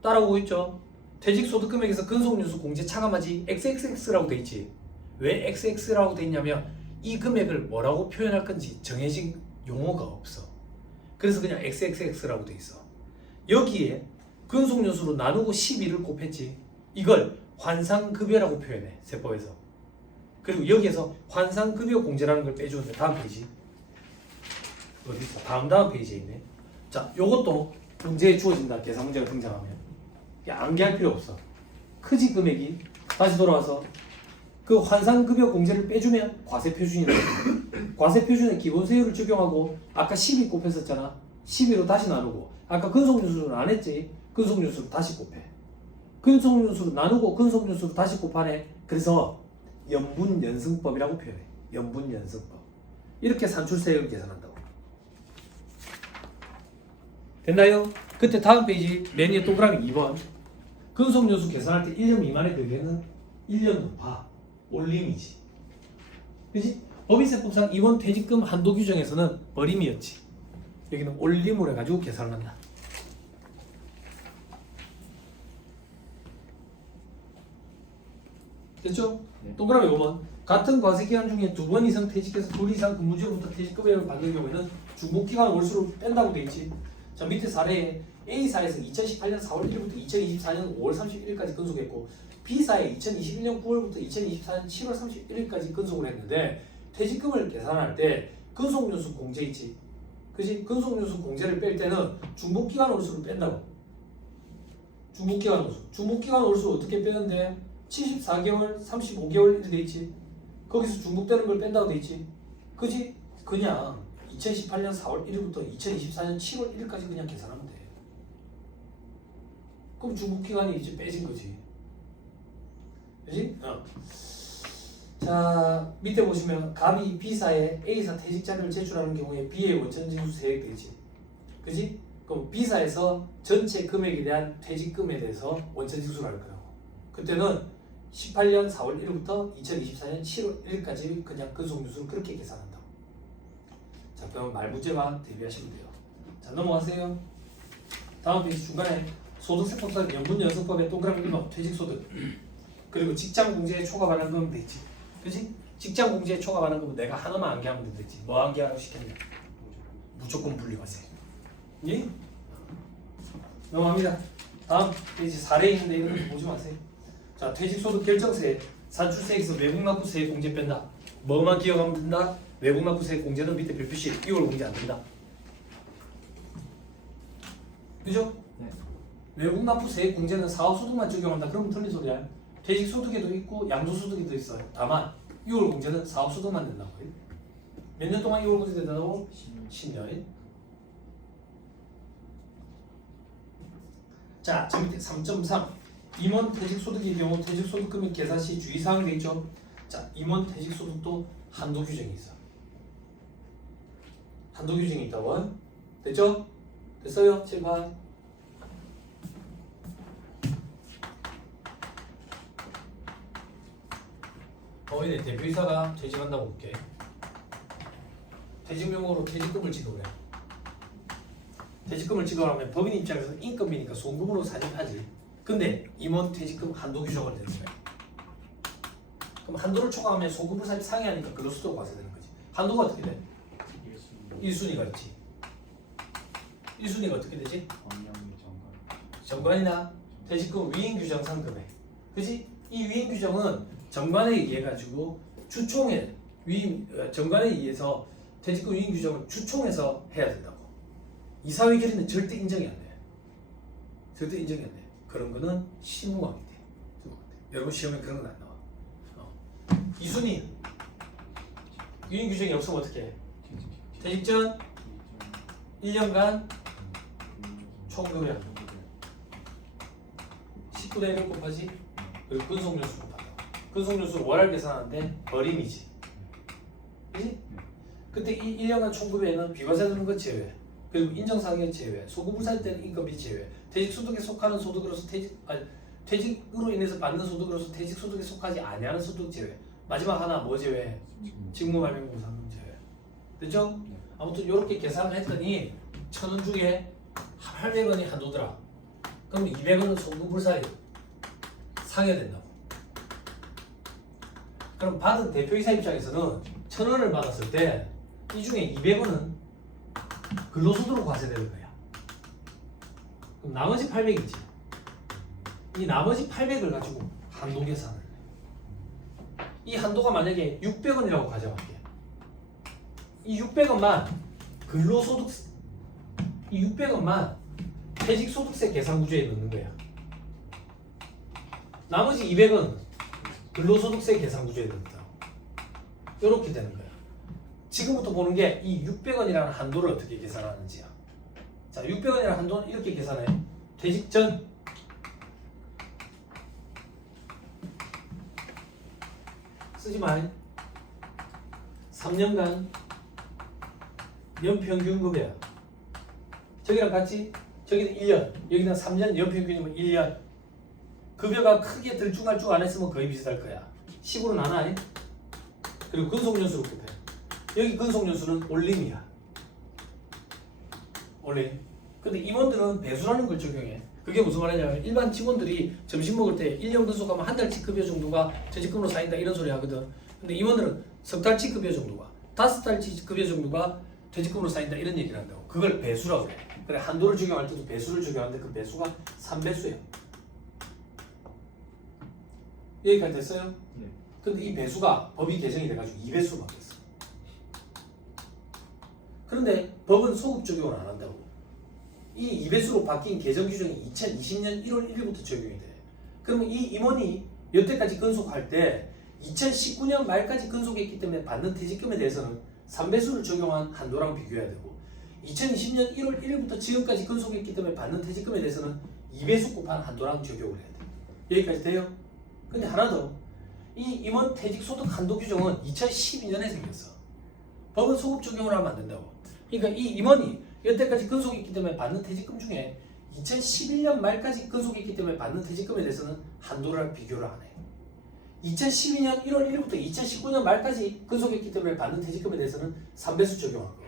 따라오고 있죠. 퇴직 소득 금액에서 근속연수 공제 차감하지 XXX라고 돼 있지. 왜 XX라고 돼 있냐면 이 금액을 뭐라고 표현할 건지 정해진 용어가 없어. 그래서 그냥 XXX라고 돼 있어. 여기에 근속연수로 나누고 12를 곱했지. 이걸 환상급여라고 표현해 세법에서. 그리고 여기에서 환상급여 공제라는 걸 빼주는데 다음 페이지 어디 있어? 다음 페이지에 있네. 자, 요것도 문제에 주어진다. 계산 문제가 등장하면 암기할 필요 없어. 크지 금액이 다시 돌아와서 그 환상급여 공제를 빼주면 과세표준이 나와. 과세표준에 기본세율을 적용하고 아까 12 곱했었잖아. 12로 다시 나누고 아까 근속연수는 안 했지. 근속연수로 다시 곱해. 근속연수로 나누고 근속연수로 다시 곱하네. 그래서 연분연승법이라고 표현해. 연분연승법. 이렇게 산출세율을 계산한다고. 됐나요? 그때 다음 페이지 맨 위에 동그라미 2번. 근속연수 계산할 때 1년 미만의 경우에는 1년 높아. 올림이지. 그치? 법인세법상 이원 퇴직금 한도 규정에서는 버림이었지. 여기는 올림으로 해가지고 계산을 한다. 됐죠? 네. 동그라미 5번. 같은 과세기간 중에 2번 이상 퇴직해서 2 이상 근무지로부터 퇴직급여를 받는 경우에는 중복기간 월수를 뺀다고 돼 있지. 자, 밑에 사례에 A사에서 2018년 4월 1일부터 2024년 5월 31일까지 근속했고 B사에 2021년 9월부터 2024년 7월 31일까지 근속을 했는데 퇴직금을 계산할 때 근속연수 공제 있지. 그지? 근속연수 공제를 뺄 때는 중복기간 월수를 뺀다고. 중복기간 월수. 중복기간 월수 어떻게 빼는데? 74개월, 35개월 이렇게 돼 있지. 거기서 중복되는 걸 뺀다고 돼 있지. 그지? 그냥 2018년 4월 1일부터 2024년 7월 1일까지 그냥 계산하면 돼. 그럼 중복기간이 이제 빼진 거지. 그지? 자, 밑에 보시면 갑이 B사에 A사 퇴직 자료를 제출하는 경우에 B의 원천징수 세액 되지. 그지? 그럼 B사에서 전체 금액에 대한 퇴직금에 대해서 원천징수를 할 거라고. 그때는 18년 4월 1일부터 2024년 7월 1일까지 그냥 근속연수를 그렇게 계산한다. 자, 그럼 말문제만 대비하시면 돼요. 자, 넘어가세요. 다음 페이지 중간에 소득세법상 연분연승법의 동그라미 1번 퇴직소득 그리고 직장공제에 초과반환금 돼 있지. 그지? 직장공제에 초과반환금은 내가 하나만 암기하면 되지. 뭐 암기하라고 시켰냐? 무조건 분리과세. 예? 넘어갑니다. 다음 페이지 사례 있는데 이런 거 보지 마세요. 자, 퇴직소득 결정세 산출세에서 외국납부세 공제 뺀다. 뭐만 기억하면 된다? 외국납부세 공제는 밑에 별표시 2월 공제 안 된다. 그죠? 네. 외국납부세 공제는 사업소득만 적용한다. 그러면 틀린 소리야. 퇴직소득에도 있고 양도소득에도 있어요. 다만 6월 공제는 사업소득만 된다고요. 몇 년 동안 6월 공제 된다고? 10년. 자, 저 밑에 3.3 임원 퇴직소득의 경우 퇴직소득금액 계산 시 주의사항이 되어있죠. 자, 임원 퇴직소득도 한도 규정이 있어. 한도 규정이 있다고. 됐죠? 됐어요? 칠판. 법인의 대표이사가 퇴직한다고 볼게. 퇴직명목으로 퇴직금을 지급을 해. 퇴직금을 지급하면 법인 입장에서는 인건비니까 송금으로 산입하지. 근데 임원 퇴직금 한도 규정을 되는 거야. 그럼 한도를 초과하면 소급을 산입 상회하니까 근로소득 과세되는 거지. 한도가 어떻게 돼? 1순위가 있지. 1순위가 어떻게 되지? 정관이나 퇴직금 위임 규정 상금액. 그지? 이 위임 규정은 정관에 의해 가지고 주총에 위임 정관에 의해서 퇴직금 위임 규정을 주총해서 해야 된다고. 이사회 결의는 절대 인정이 안 돼. 절대 인정이 안 돼. 그런 거는 신무왕이 돼. 여러분 시험에 그런 건 안 나와. 2순위 위임 규정이 없으면 어떻게 해? 퇴직 전 1년간 총급여 19대 1 곱하지 그리고 근속연수 곱하다. 근속연수를 월할 계산하는데 버림이지. 그지? 그때 이 1년간 총급여에는 비과세되는 것 제외 그리고 인정사항의 제외 소급을 살 때는 인건비 제외 퇴직소득에 속하는 소득으로서 퇴직으로 인해서 받는 소득으로서 퇴직소득에 속하지 아니하는 소득 제외 마지막 하나 뭐 제외? 직무말명공상금 제외. 됐죠? 아무튼 이렇게 계산을 했더니 1,000원 중에 800원이 한도더라. 그럼 200원은 송금불사예요. 상해야 된다고. 그럼 받은 대표이사 입장에서는 1,000원을 받았을 때 이 중에 200원은 근로소득으로 과세되는 거야. 그럼 나머지 800이지. 이 나머지 800을 가지고 한도 계산을 해. 이 한도가 만약에 600원이라고 가져갈게. 이 600원만 근로소득, 이 600원만 퇴직소득세 계산 구조에 넣는 거야. 나머지 200원 근로소득세 계산 구조에 넣는다. 이렇게 되는 거야. 지금부터 보는 게 이 600원이라는 한도를 어떻게 계산하는지야. 자, 600원이라는 한도는 이렇게 계산해. 퇴직 전 쓰지 마. 3년간 연평균급이야. 저기랑 같이 저기는 1년, 여기는 3년, 연평균이면 1년. 급여가 크게 들쭉날쭉 안 했으면 거의 비슷할 거야. 10으로 나눠. 그리고 근속연수로 곱해. 여기 근속연수는 올림이야. 올림. 근데 임원들은 배수라는 걸 적용해. 그게 무슨 말이냐면 일반 직원들이 점심 먹을 때 1년 근속하면 한 달치 급여 정도가 퇴직금으로 쌓인다 이런 소리 하거든. 근데 임원들은 석 달치 급여 정도가 5달치 급여 정도가 퇴직금으로 쌓인다 이런 얘기를 한다고. 그걸 배수라고 해. 그래 한도를 적용할 때도 배수를 적용하는데 그 배수가 3배수야. 여기까지 됐어요? 네. 근데 이 배수가 법이 개정이 돼가지고 2배수로 바뀌었어. 그런데 법은 소급 적용을 안 한다고. 이 2배수로 바뀐 개정 규정이 2020년 1월 1일부터 적용이 돼. 그러면 이 임원이 여태까지 근속할 때 2019년 말까지 근속했기 때문에 받는 퇴직금에 대해서는 3배수를 적용한 한도랑 비교해야 되고 2020년 1월 1일부터 지금까지 근속했기 때문에 받는 퇴직금에 대해서는 2배수 곱한 한도랑 적용을 해야 돼. 여기까지 돼요? 근데 하나 더. 이 임원 퇴직소득 한도 규정은 2012년에 생겼어. 법은 소급 적용을 하면 안 된다고. 그러니까 이 임원이 여태까지 근속했기 때문에 받는 퇴직금 중에 2011년 말까지 근속했기 때문에 받는 퇴직금에 대해서는 한도를 비교를 안 해. 2012년 1월 1일부터 2019년 말까지 근속했기 때문에 받는 퇴직금에 대해서는 3배수 적용한 거.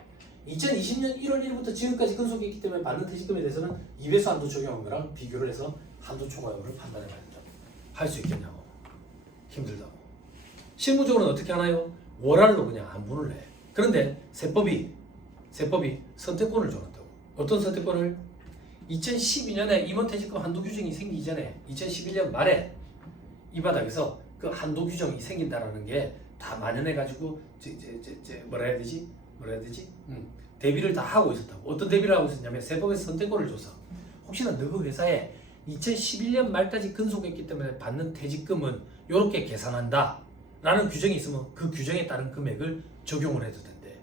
2020년 1월 1일부터 지금까지 근속했기 때문에 받는 퇴직금에 대해서는 2배수 한도 적용한 거랑 비교를 해서 한도 초과 여부를 판단해 봐야 된다고. 할 수 있겠냐고. 힘들다고. 실무적으로는 어떻게 하나요? 월할로 그냥 안분을 해. 그런데 세법이 선택권을 줘놨다고. 어떤 선택권을? 2012년에 임원퇴직금 한도 규정이 생기기 전에 2011년 말에 이 바닥에서 그 한도 규정이 생긴다라는 게 다 만연해가지고 뭐라 해야 되지? 대비를 다 하고 있었다고. 어떤 대비를 하고 있었냐면 세법에서 선택권을 줘서 혹시나 너그 회사에 2011년 말까지 근속했기 때문에 받는 퇴직금은 이렇게 계산한다 라는 규정이 있으면 그 규정에 따른 금액을 적용을 해도 된대.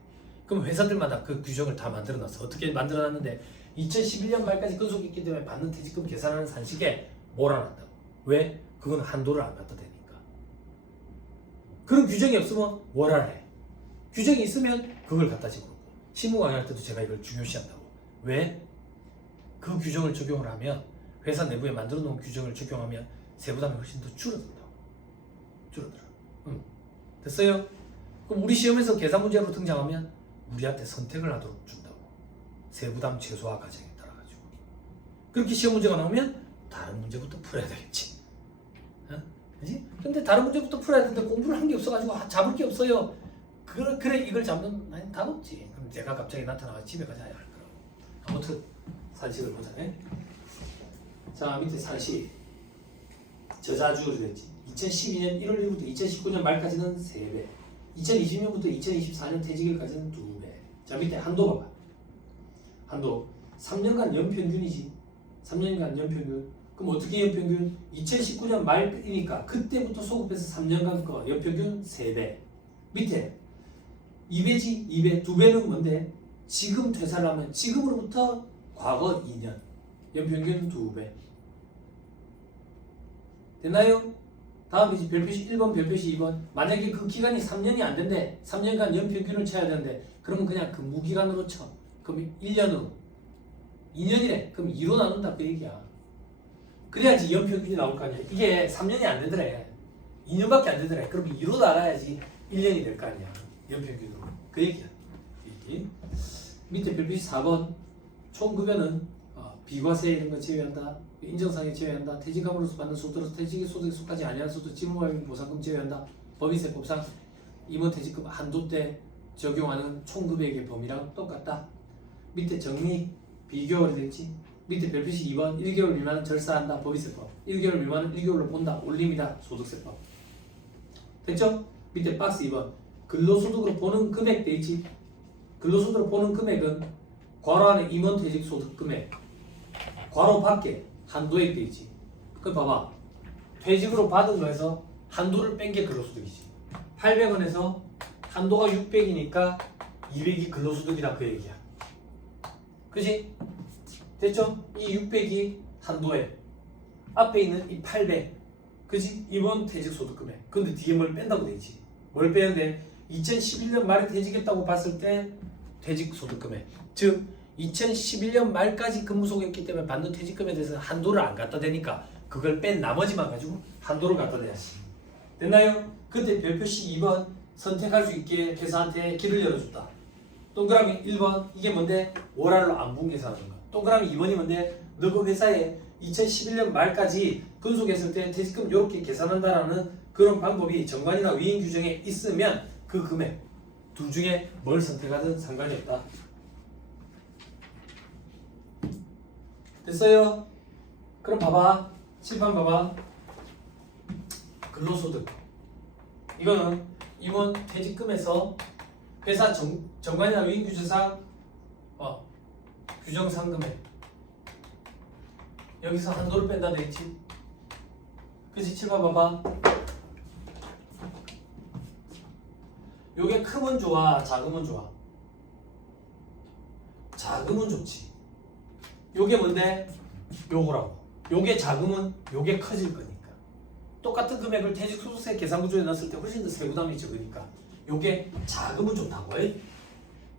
그럼 회사들마다 그 규정을 다 만들어놨어. 어떻게 만들어놨는데 2011년 말까지 근속했기 때문에 받는 퇴직금 계산하는 산식에 몰아놨다고. 왜? 그건 한도를 안 갖다 대니까. 그런 규정이 없으면 월할해. 규정이 있으면 그걸 갖다 집어넣고. 실무 강의할 때도 제가 이걸 중요시한다고. 왜? 그 규정을 적용을 하면 회사 내부에 만들어 놓은 규정을 적용하면 세부담이 훨씬 더 줄어든다고. 줄어들어. 됐어요? 그럼 우리 시험에서 계산 문제로 등장하면 우리한테 선택을 하도록 준다고. 세부담 최소화 과정에 따라가지고. 그렇게 시험 문제가 나오면 다른 문제부터 풀어야 되겠지. 그지? 근데 다른 문제부터 풀어야 되는데 공부를 한 게 없어가지고 잡을 게 없어요. 그래 이걸 잡는 아니 답 없지. 그럼 제가 갑자기 나타나서 집에 가자 할 거라고. 아무튼 산식을 보자. 자 밑에 산식 저자주를 했지. 2012년 1월 1일부터 2019년 말까지는 3배, 2020년부터 2024년 퇴직일까지는 2배. 자 밑에 한도 봐봐. 한도 3년간 연평균이지. 3년간 연평균. 그럼 어떻게 연평균? 2019년 말이니까 그때부터 소급해서 3년간 거 연평균 3배. 밑에 2배지. 2배. 2배는 뭔데? 지금 퇴사를 하면 지금으로부터 과거 2년 연평균 2배. 됐나요? 다음이지. 별표시 1번 별표시 2번. 만약에 그 기간이 3년이 안 된대. 3년간 연평균을 쳐야 되는데 그러면 그냥 근무기간으로 쳐. 그럼 1년으로 2년이래. 그럼 2로 나눈다 그 얘기야. 그래야지 연평균이 나올 거 아니야. 이게 3년이 안 되더래. 2년밖에 안 되더래. 그럼 2로 나눠야지 1년이 될 거 아니야. 연평균으로. 그 얘기야. 있지. 밑에 별표시 4번 총급여는 비과세 이런 거 제외한다. 인정상에 제외한다. 퇴직금으로서 받는 소득으로서 퇴직의 소득에 속하지 아니하는 소득 지불과금 보상금 제외한다. 법인세법상 임원 퇴직금 한도 때 적용하는 총급액의 범위랑 똑같다. 밑에 정리 비교월이 됐지. 밑에 별표시 2번 1개월 미만은 절사한다. 법인세법 1개월 미만은 1개월로 본다. 올림이다. 소득세법 됐죠? 밑에 박스 2번 근로소득으로 보는 금액 돼있지. 근로소득으로 보는 금액은 괄호 안에 임원 퇴직 소득 금액 괄호 밖에 한도액 돼있지. 그럼 봐봐 퇴직으로 받은 거에서 한도를 뺀 게 근로소득이지. 800원에서 한도가 600이니까 200이 근로소득이다 그 얘기야. 그치? 됐죠? 이 600이 한도액 앞에 있는 이 800 그치? 임원 퇴직 소득 금액. 근데 뒤에 뭘 뺀다고 돼있지. 뭘 빼는데 2011년 말에 퇴직했다고 봤을 때 퇴직 소득 금액 즉 2011년 말까지 근무 소개했기 때문에 받는 퇴직금에 대해서 한도를 안 갖다 대니까 그걸 뺀 나머지만 가지고 한도를 갖다 대야지. 됐나요? 그때 별표시 2번 선택할 수 있게 회사한테 길을 열어줬다. 동그라미 1번 이게 뭔데? 월할로 안분 계산하는 거. 동그라미 2번이 뭔데? 너 그 회사에 2011년 말까지 근속했을 때 퇴직금 이렇게 계산한다라는 그런 방법이 정관이나 위임 규정에 있으면 그 금액 둘 중에 뭘 선택하든 상관이 없다. 됐어요? 그럼 봐봐. 칠판 봐봐. 근로소득 이거는 임원 퇴직금에서 회사 정관이나 위임 규정상 규정상 금액 여기서 한도를 뺀다 되겠지. 그치? 칠판 봐봐. 요게 크면 좋아 작으면 좋아? 작으면 좋지. 요게 뭔데? 요거라고. 요게 작으면 요게 커질 거니까. 똑같은 금액을 퇴직소득세 계산구조에 넣었을 때 훨씬 더 세부담이 적으니까 요게 작으면 좋다고.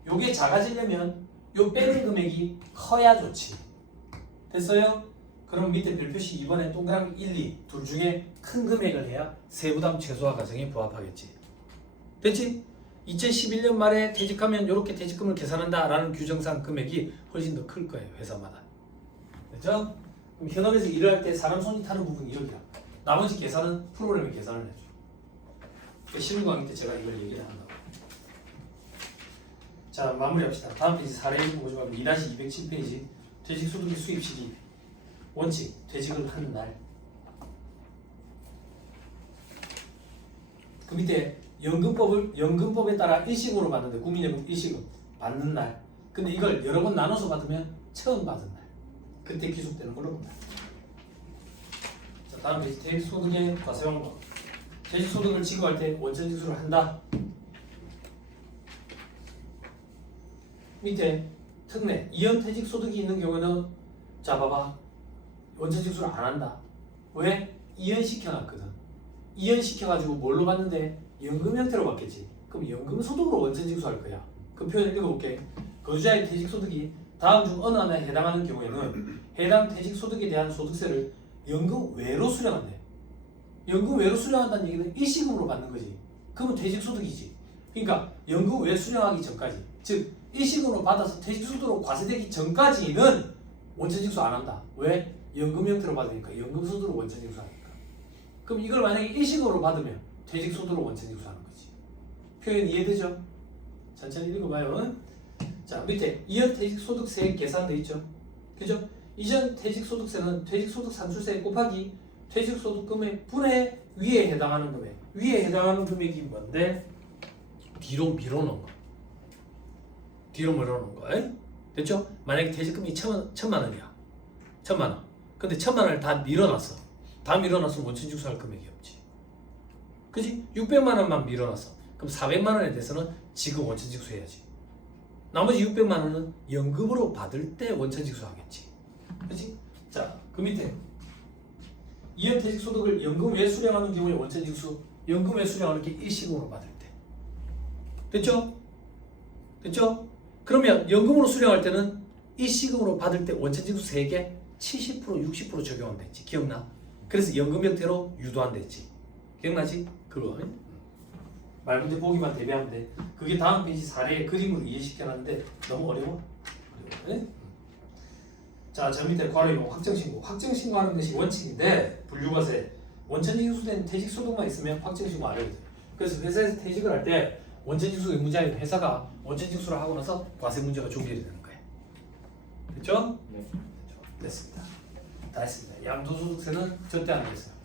요게 작아지려면 요 빼는 금액이 커야 좋지. 됐어요? 그럼 밑에 별표시 2번에 동그라미 1, 2 둘 중에 큰 금액을 해야 세부담 최소화 과정에 부합하겠지. 됐지? 2011년 말에 퇴직하면 이렇게 퇴직금을 계산한다라는 규정상 금액이 훨씬 더 클 거예요. 회사마다. 됐죠? 그럼 현업에서 일을 할 때 사람 손이 타는 부분이 여기야. 나머지 계산은 프로그램이 계산을 해줘. 실무 강의 때 제가 이걸 얘기를 한다고. 자 마무리합시다. 다음 페이지 사례 보지 말고 2-207페이지 퇴직소득의 수입 시기 원칙 퇴직을 하는 날. 그 밑에 연금법에 따라 일시금으로 받는데 국민연금 일시금 받는 날. 근데 이걸 여러 번 나눠서 받으면 처음 받은 날. 그때 기속되는 걸로 본다. 자 다음 페이지 퇴직소득의 과세 방법. 퇴직소득을 지급할 때 원천징수를 한다. 밑에 특례 이연 퇴직소득이 있는 경우는 자 봐봐 원천징수를 안 한다. 왜? 이연시켜놨거든. 이연시켜가지고 뭘로 받는데? 연금 형태로 받겠지. 그럼 연금소득으로 원천징수할 거야. 그 표현을 읽어볼게. 거주자의 퇴직소득이 다음 중 어느 하나에 해당하는 경우에는 해당 퇴직소득에 대한 소득세를 연금 외로 수령한대. 연금 외로 수령한다는 얘기는 일시금으로 받는 거지. 그러면 퇴직소득이지. 그러니까 연금 외 수령하기 전까지 즉 일시금으로 받아서 퇴직소득으로 과세되기 전까지는 원천징수 안 한다. 왜? 연금 형태로 받으니까 연금소득으로 원천징수하니까. 그럼 이걸 만약에 일시금으로 받으면 퇴직소득으로 원천징수하는 거지. 표현 이해되죠? 천천히 읽어봐요. 자 밑에 이연 퇴직소득세 계산돼 있죠. 그죠? 이전 퇴직소득세는 퇴직소득 산출세 곱하기 퇴직소득금의 분의 위에 해당하는 금액. 위에 해당하는 금액이 뭔데? 뒤로 밀어놓은 거. 뒤로 밀어놓은 거. 됐죠? 만약에 퇴직금이 1,000만 원이야. 1,000만 원. 근데 1,000만 원을 다 밀어놨어. 다 밀어놨으면 원천징수할 금액이 없지. 그지? 600만 원만 밀어놨어. 그럼 400만 원에 대해서는 지금 원천징수 해야지. 나머지 600만 원은 연금으로 받을 때 원천징수 하겠지. 그지? 자, 그 밑에 이연 퇴직소득을 연금 외 수령하는 경우에 원천징수 연금 외 수령하는 게 일시금으로 받을 때. 됐죠? 됐죠? 그러면 연금으로 수령할 때는 일시금으로 받을 때 원천징수 세액에 70% 60% 적용한댔지. 기억나? 그래서 연금 형태로 유도한댔지. 기억나지? 그거. 말 문제 보기만 대비하면 돼. 그게 다음 페이지 사례의 그림으로 이해시켜놨는데 너무 어려워? 네? 자, 저 밑에 괄호이용 확정신고. 확정신고하는 것이 원칙인데 분류과세 원천징수된 퇴직소득만 있으면 확정신고 안 해도 돼. 그래서 회사에서 퇴직을 할 때 원천징수 의무자인 회사가 원천징수를 하고 나서 과세 문제가 종결이 되는 거예요. 됐죠? 네. 됐습니다. 다 했습니다. 양도소득세는 절대 안 하겠어요.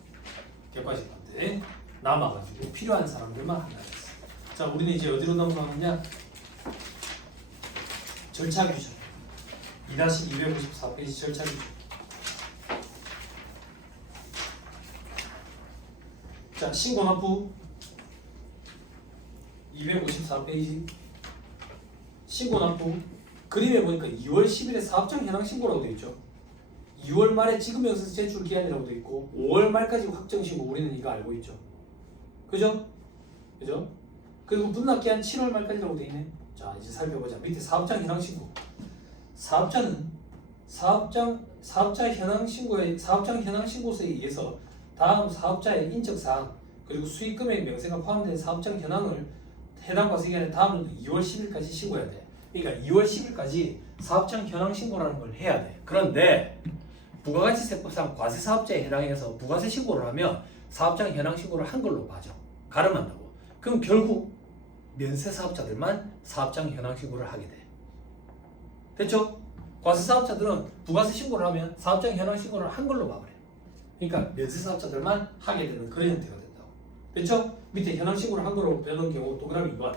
객관식한테 남아가지고 필요한 사람들만 한다겠어요. 자, 우리는 이제 어디로 넘어가느냐? 절차 규정. 2-254페이지 절차 규정. 자, 신고납부 254페이지. 신고납부 그림에 보니까 2월 10일에 사업장 현황 신고라고 되어 있죠. 2월 말에 지급명세서 제출 기한이라고 되어 있고 5월 말까지 확정 신고 우리는 이거 알고 있죠. 그죠? 그죠? 그리고 분납 기한 7월 말까지라고 되어 있네. 자, 이제 살펴보자. 밑에 사업장 현황 신고. 사업자는 사업자 현황 신고서에 의해서 다음 사업자의 인적 사항 그리고 수익 금액 명세가 포함된 사업장 현황을 해당 과세기간에 다음 년 2월 10일까지 신고해야 돼. 그러니까 2월 10일까지 사업장 현황 신고라는 걸 해야 돼. 그런데 부가가치세법상 과세사업자에 해당해서 부가세 신고를 하면 사업장 현황 신고를 한 걸로 봐줘. 가름한다고. 그럼 결국 면세사업자들만 사업장 현황 신고를 하게 돼. 됐죠? 과세사업자들은 부가세 신고를 하면 사업장 현황 신고를 한 걸로 봐버려. 그러니까 면세사업자들만 하게 되는 그런 형태가 된다고. 됐죠? 밑에 현황 신고를 한 걸로 빼놓은 경우 동그라미 2번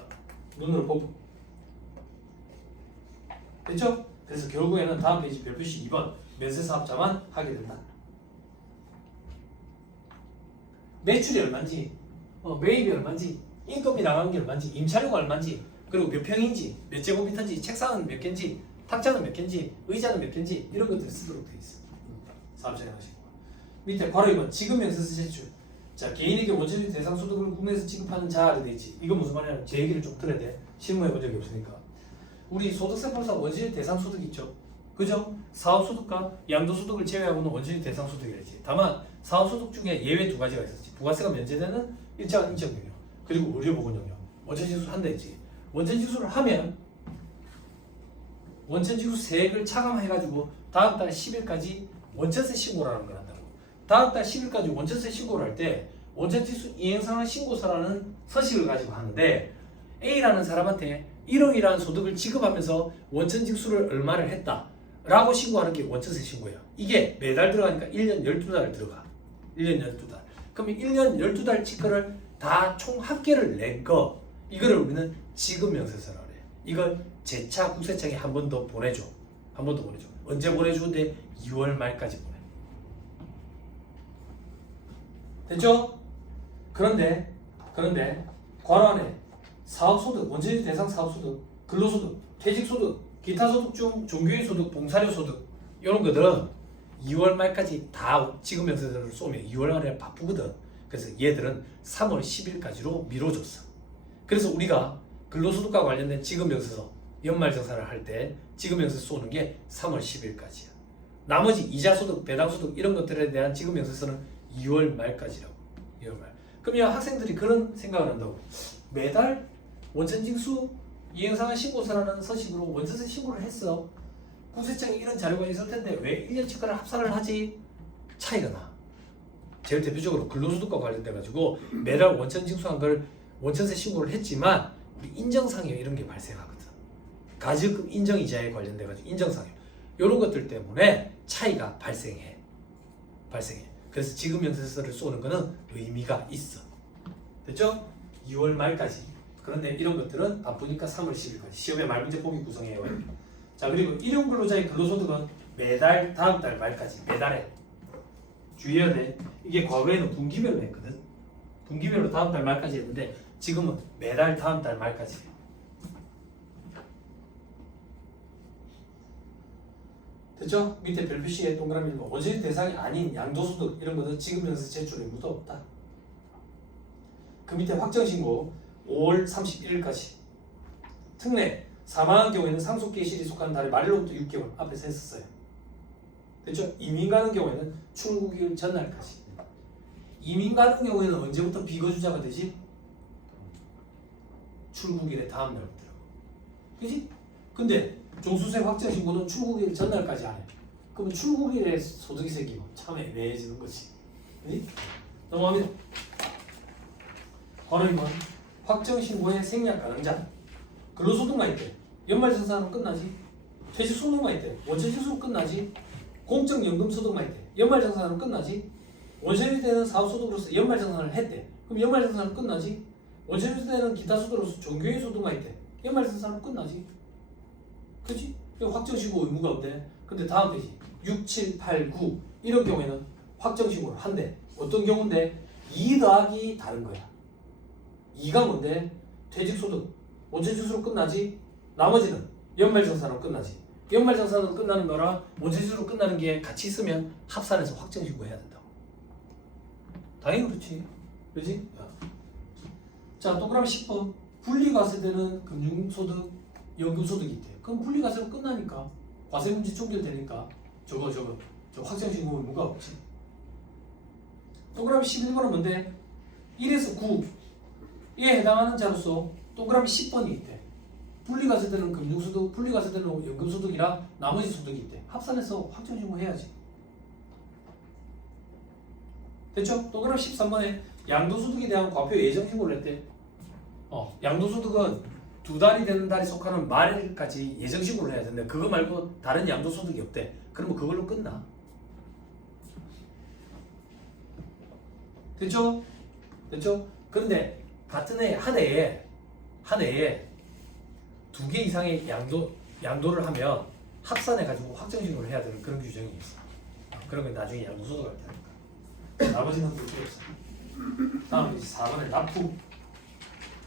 눈으로 보고. 됐죠? 그래서 결국에는 다음 페이지 별표시 2번 면세사업자만 하게 된다. 매출이 얼마인지, 매입이 얼마인지, 인건비 나간 게 얼마인지, 임차료가 얼마인지, 그리고 몇 평인지, 몇 제곱미터인지, 책상은 몇 개인지, 탁자는 몇 개인지, 의자는 몇 개인지 이런 것들을 쓰도록 되어 있어. 사업자 형식. 밑에 괄호 2번 지급 명세서 제출. 자, 개인에게 원천적 대상 소득을 국내에서 지급하는 자가 되어 있지. 이거 무슨 말이냐면 제 얘기를 좀 들어야 돼. 실무해 본 적이 없으니까. 우리 소득세법상 원천적 대상 소득 있죠. 그죠? 사업소득과 양도소득을 제외하고는 원천적 대상 소득이랬지. 다만 사업소득 중에 예외 두 가지가 있었지. 부가세가 면제되는 일정한 인적 영역 그리고 의료보건 영역. 원천징수 한다 했지. 원천징수를 하면 원천징수 세액을 차감해가지고 다음 달 10일까지 원천세 신고라는 걸 한다고. 다음 달 10일까지 원천세 신고를 할 때 원천징수 이행상환 신고서라는 서식을 가지고 하는데 A라는 사람한테 이러이러한 소득을 지급하면서 원천징수를 얼마를 했다 라고 신고하는 게 원천세 신고예요. 이게 매달 들어가니까 1년 12달 들어가. 1년 12달. 그러면 1년 12달 치크를 다 총 합계를 낸 거 이거를 우리는 지급명세서라고 그래요. 이걸 재차 국세청에 한 번 더 보내줘. 한 번 더 보내줘. 언제 보내주는데 2월 말까지 보내. 됐죠? 그런데 괄호 안에 사업소득, 원천징수 대상 사업소득, 근로소득, 퇴직소득, 기타소득 중 종교인 소득, 봉사료 소득 이런 것들은 2월 말까지 다 지급명세서를 쏘면 2월 말에 바쁘거든. 그래서 얘들은 3월 10일까지로 미뤄줬어. 그래서 우리가 근로소득과 관련된 지급명세서 연말정산을 할 때 지급명세서 쏘는 게 3월 10일까지야. 나머지 이자소득, 배당소득 이런 것들에 대한 지급명세서는 2월 말까지라고. 2월 말. 그러면 학생들이 그런 생각을 한다고. 매달 원천징수 이행상환 신고서라는 서식으로 원천세 신고를 했어. 국세청에 이런 자료가 있을 텐데 왜 1년 치과를 합산을 하지? 차이가 나. 제일 대표적으로 근로소득과 관련돼 가지고 매달 원천징수한 걸 원천세 신고를 했지만 우리 인정상여 이런 게 발생하거든. 가지급 인정이자에 관련돼 가지고 인정상여 이런 것들 때문에 차이가 발생해. 그래서 지급명세서를 쏘는 거는 의미가 있어. 됐죠? 2월 말까지. 그런데 이런 것들은 바쁘니까 3월 10일까지. 시험에 말문제 보기 구성해요. 자, 그리고 일용 근로자의 근로소득은 매달 다음 달 말까지. 매달에. 주의해야 돼. 이게 과거에는 분기별로 했거든. 분기별로 다음 달 말까지 했는데 지금은 매달 다음 달 말까지 해. 됐죠? 밑에 별표시에 동그라미 뭐 원천징수 대상이 아닌 양도소득 이런 것은 지급명세서 제출 의무도 없다. 그 밑에 확정신고 5월 31일까지. 특례 사망한 경우에는 상속기일이 속하는 달의 말일로부터 6개월 앞에서 했었어요. 됐죠? 이민 가는 경우에는 출국일 전날까지. 이민 가는 경우에는 언제부터 비거주자가 되지? 출국일의 다음 날부터라고. 그지? 근데 종수세 확정 신고는 출국일 전날까지 안 해. 그러면 출국일에 소득이 생기고 참 애매해지는 거지. 그지? 넘어갑니다. 바로 이번 확정 신고의 생략 가능자. 근로소득만 있대. 연말정산은 끝나지. 퇴직소득만 있대. 원천징수는 끝나지. 공적연금소득만 있대. 연말정산은 끝나지. 원천유지되는 사업소득으로서 연말정산을 했대. 그럼 연말정산은 끝나지. 원천유지되는 기타 소득으로서 종교인 소득만 있대. 연말정산은 끝나지. 그치? 확정신고 의무가 없대. 근데 다음 페이지 6, 7, 8, 9 이런 경우에는 확정신고를 한대. 어떤 경우인데 2 더하기 다른 거야. 2가 뭔데? 퇴직소득, 원천징수로 끝나지. 나머지는 연말정산으로 끝나지. 연말정산으로 끝나는 거랑 원천징수로 끝나는 게 같이 있으면 합산해서 확정신고 해야 된다고. 당연히 그렇지. 그렇지? 자, 동그라미 10번. 분리과세되는 금융소득, 연금소득이 있대. 그럼 분리과세로 끝나니까 과세문제 종결되니까 저거 확정신고 의무가 없지. 동그라미 11번은 뭔데? 1에서 9에 해당하는 자로서 동그라미 10번이 있대. 분리과세되는 금융소득, 분리과세되는 연금소득이랑 나머지 소득이 있대. 합산해서 확정신고 해야지. 됐죠? 동그라미 13번에 양도소득에 대한 과표 예정신고를 했대. 양도소득은 2달이 되는 달에 속하는 말일까지 예정신고를 해야 되는데 그거 말고 다른 양도소득이 없대. 그러면 그걸로 끝나. 됐죠? 됐죠? 그런데 같은 해 한 해에 2개 이상의 양도를 하면 합산해 가지고 확정신고를 해야 되는 그런 규정이 있어. 그러면 나중에 양도소득 할 테니까. 나머지는 볼 필요 없어. 다음 이제 4번에 납부.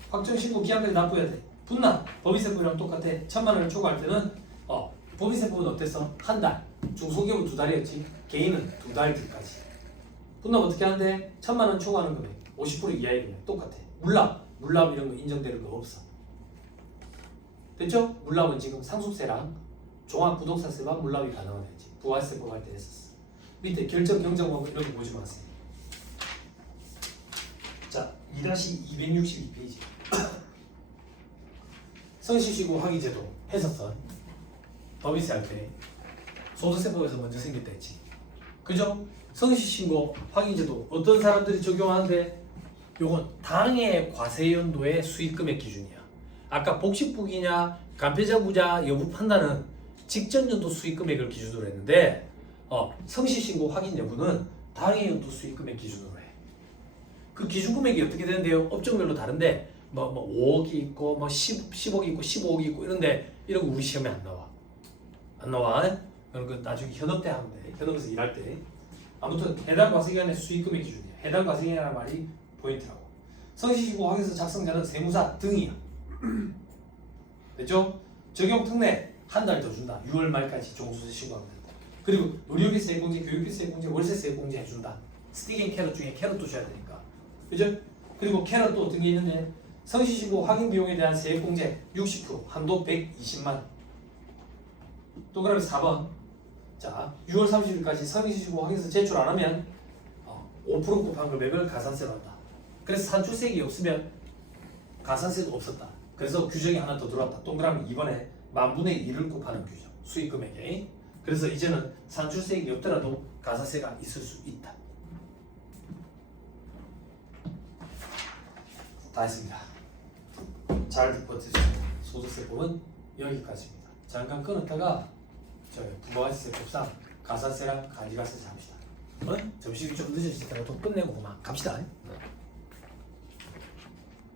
확정신고 기한까지 납부해야 돼. 분납 법인세법이랑 똑같아. 1,000만 원을 초과할 때는 법인세법은 어땠어? 한 달. 중소기업은 2달이었지. 개인은 2달 뒤까지. 분납 어떻게 하는데? 1,000만 원 초과하는 금액 50% 이하의 금액 똑같아. 물납 이런 거 인정되는 거 없어. 됐죠? 물납은 지금 상속세랑 종합부동산세만 물납이 가능하겠지. 부가세법 할 때 했었어. 밑에 결정 경정법 이런 거 보지 마세요. 자, 2-262페이지. 성실시고 확인제도 했었던 법인세 할 때 소득세법에서 먼저 생겼다 했지. 그죠? 성실신고 확인제도 어떤 사람들이 적용하는데 요건 당해 과세연도의 수익금액 기준이야. 아까 복식부기냐 간폐자부자 여부 판단은 직전연도 수익금액을 기준으로 했는데 성실신고 확인 여부는 당해연도 수익금액 기준으로 해. 그 기준금액이 어떻게 되는데요? 업종별로 다른데 뭐 5억이 있고 뭐 10억이 있고 15억이 있고 이런데 이런 거 우리 시험에 안 나와. 그런 거 나중에 현업 때 하면 돼. 현업에서 일할 때. 아무튼 해당 과세기간의 수익금액 기준이야. 해당 과세기간이라는 말이 포인트라고. 성실신고 확인서 작성자는 세무사 등이야. 됐죠? 적용 특례 한 달 더 준다. 6월 말까지 종수세 신고하면 된다. 그리고 의료비 세액공제, 교육비 세액공제, 월세 세액공제 해준다. 스틱 앤 캐럿 중에 캐럿도 줘야 되니까. 그죠? 그리고 캐럿 또 어떤 게 있는데 성실신고 확인 비용에 대한 세액공제 60% 한도 120만. 동그라미 4번. 자, 6월 30일까지 성실신고 확인서 제출 안 하면 5% 곱한 금액을 가산세로 한다. 그래서 산출세액이 없으면 가산세도 없었다. 그래서 규정이 하나 더 들어왔다. 동그라미 2번에 만분의 1을 곱하는 규정. 수익금액에. 그래서 이제는 산출세액이 없더라도 가산세가 있을 수 있다. 다 했습니다. 잘 듣고 드시고 소득세법은 여기까지입니다. 잠깐 끊었다가 부가가치세법상 가산세랑 가지가세 잡시다. 점심이 좀 늦어지다가 또 끝내고 그만 갑시다.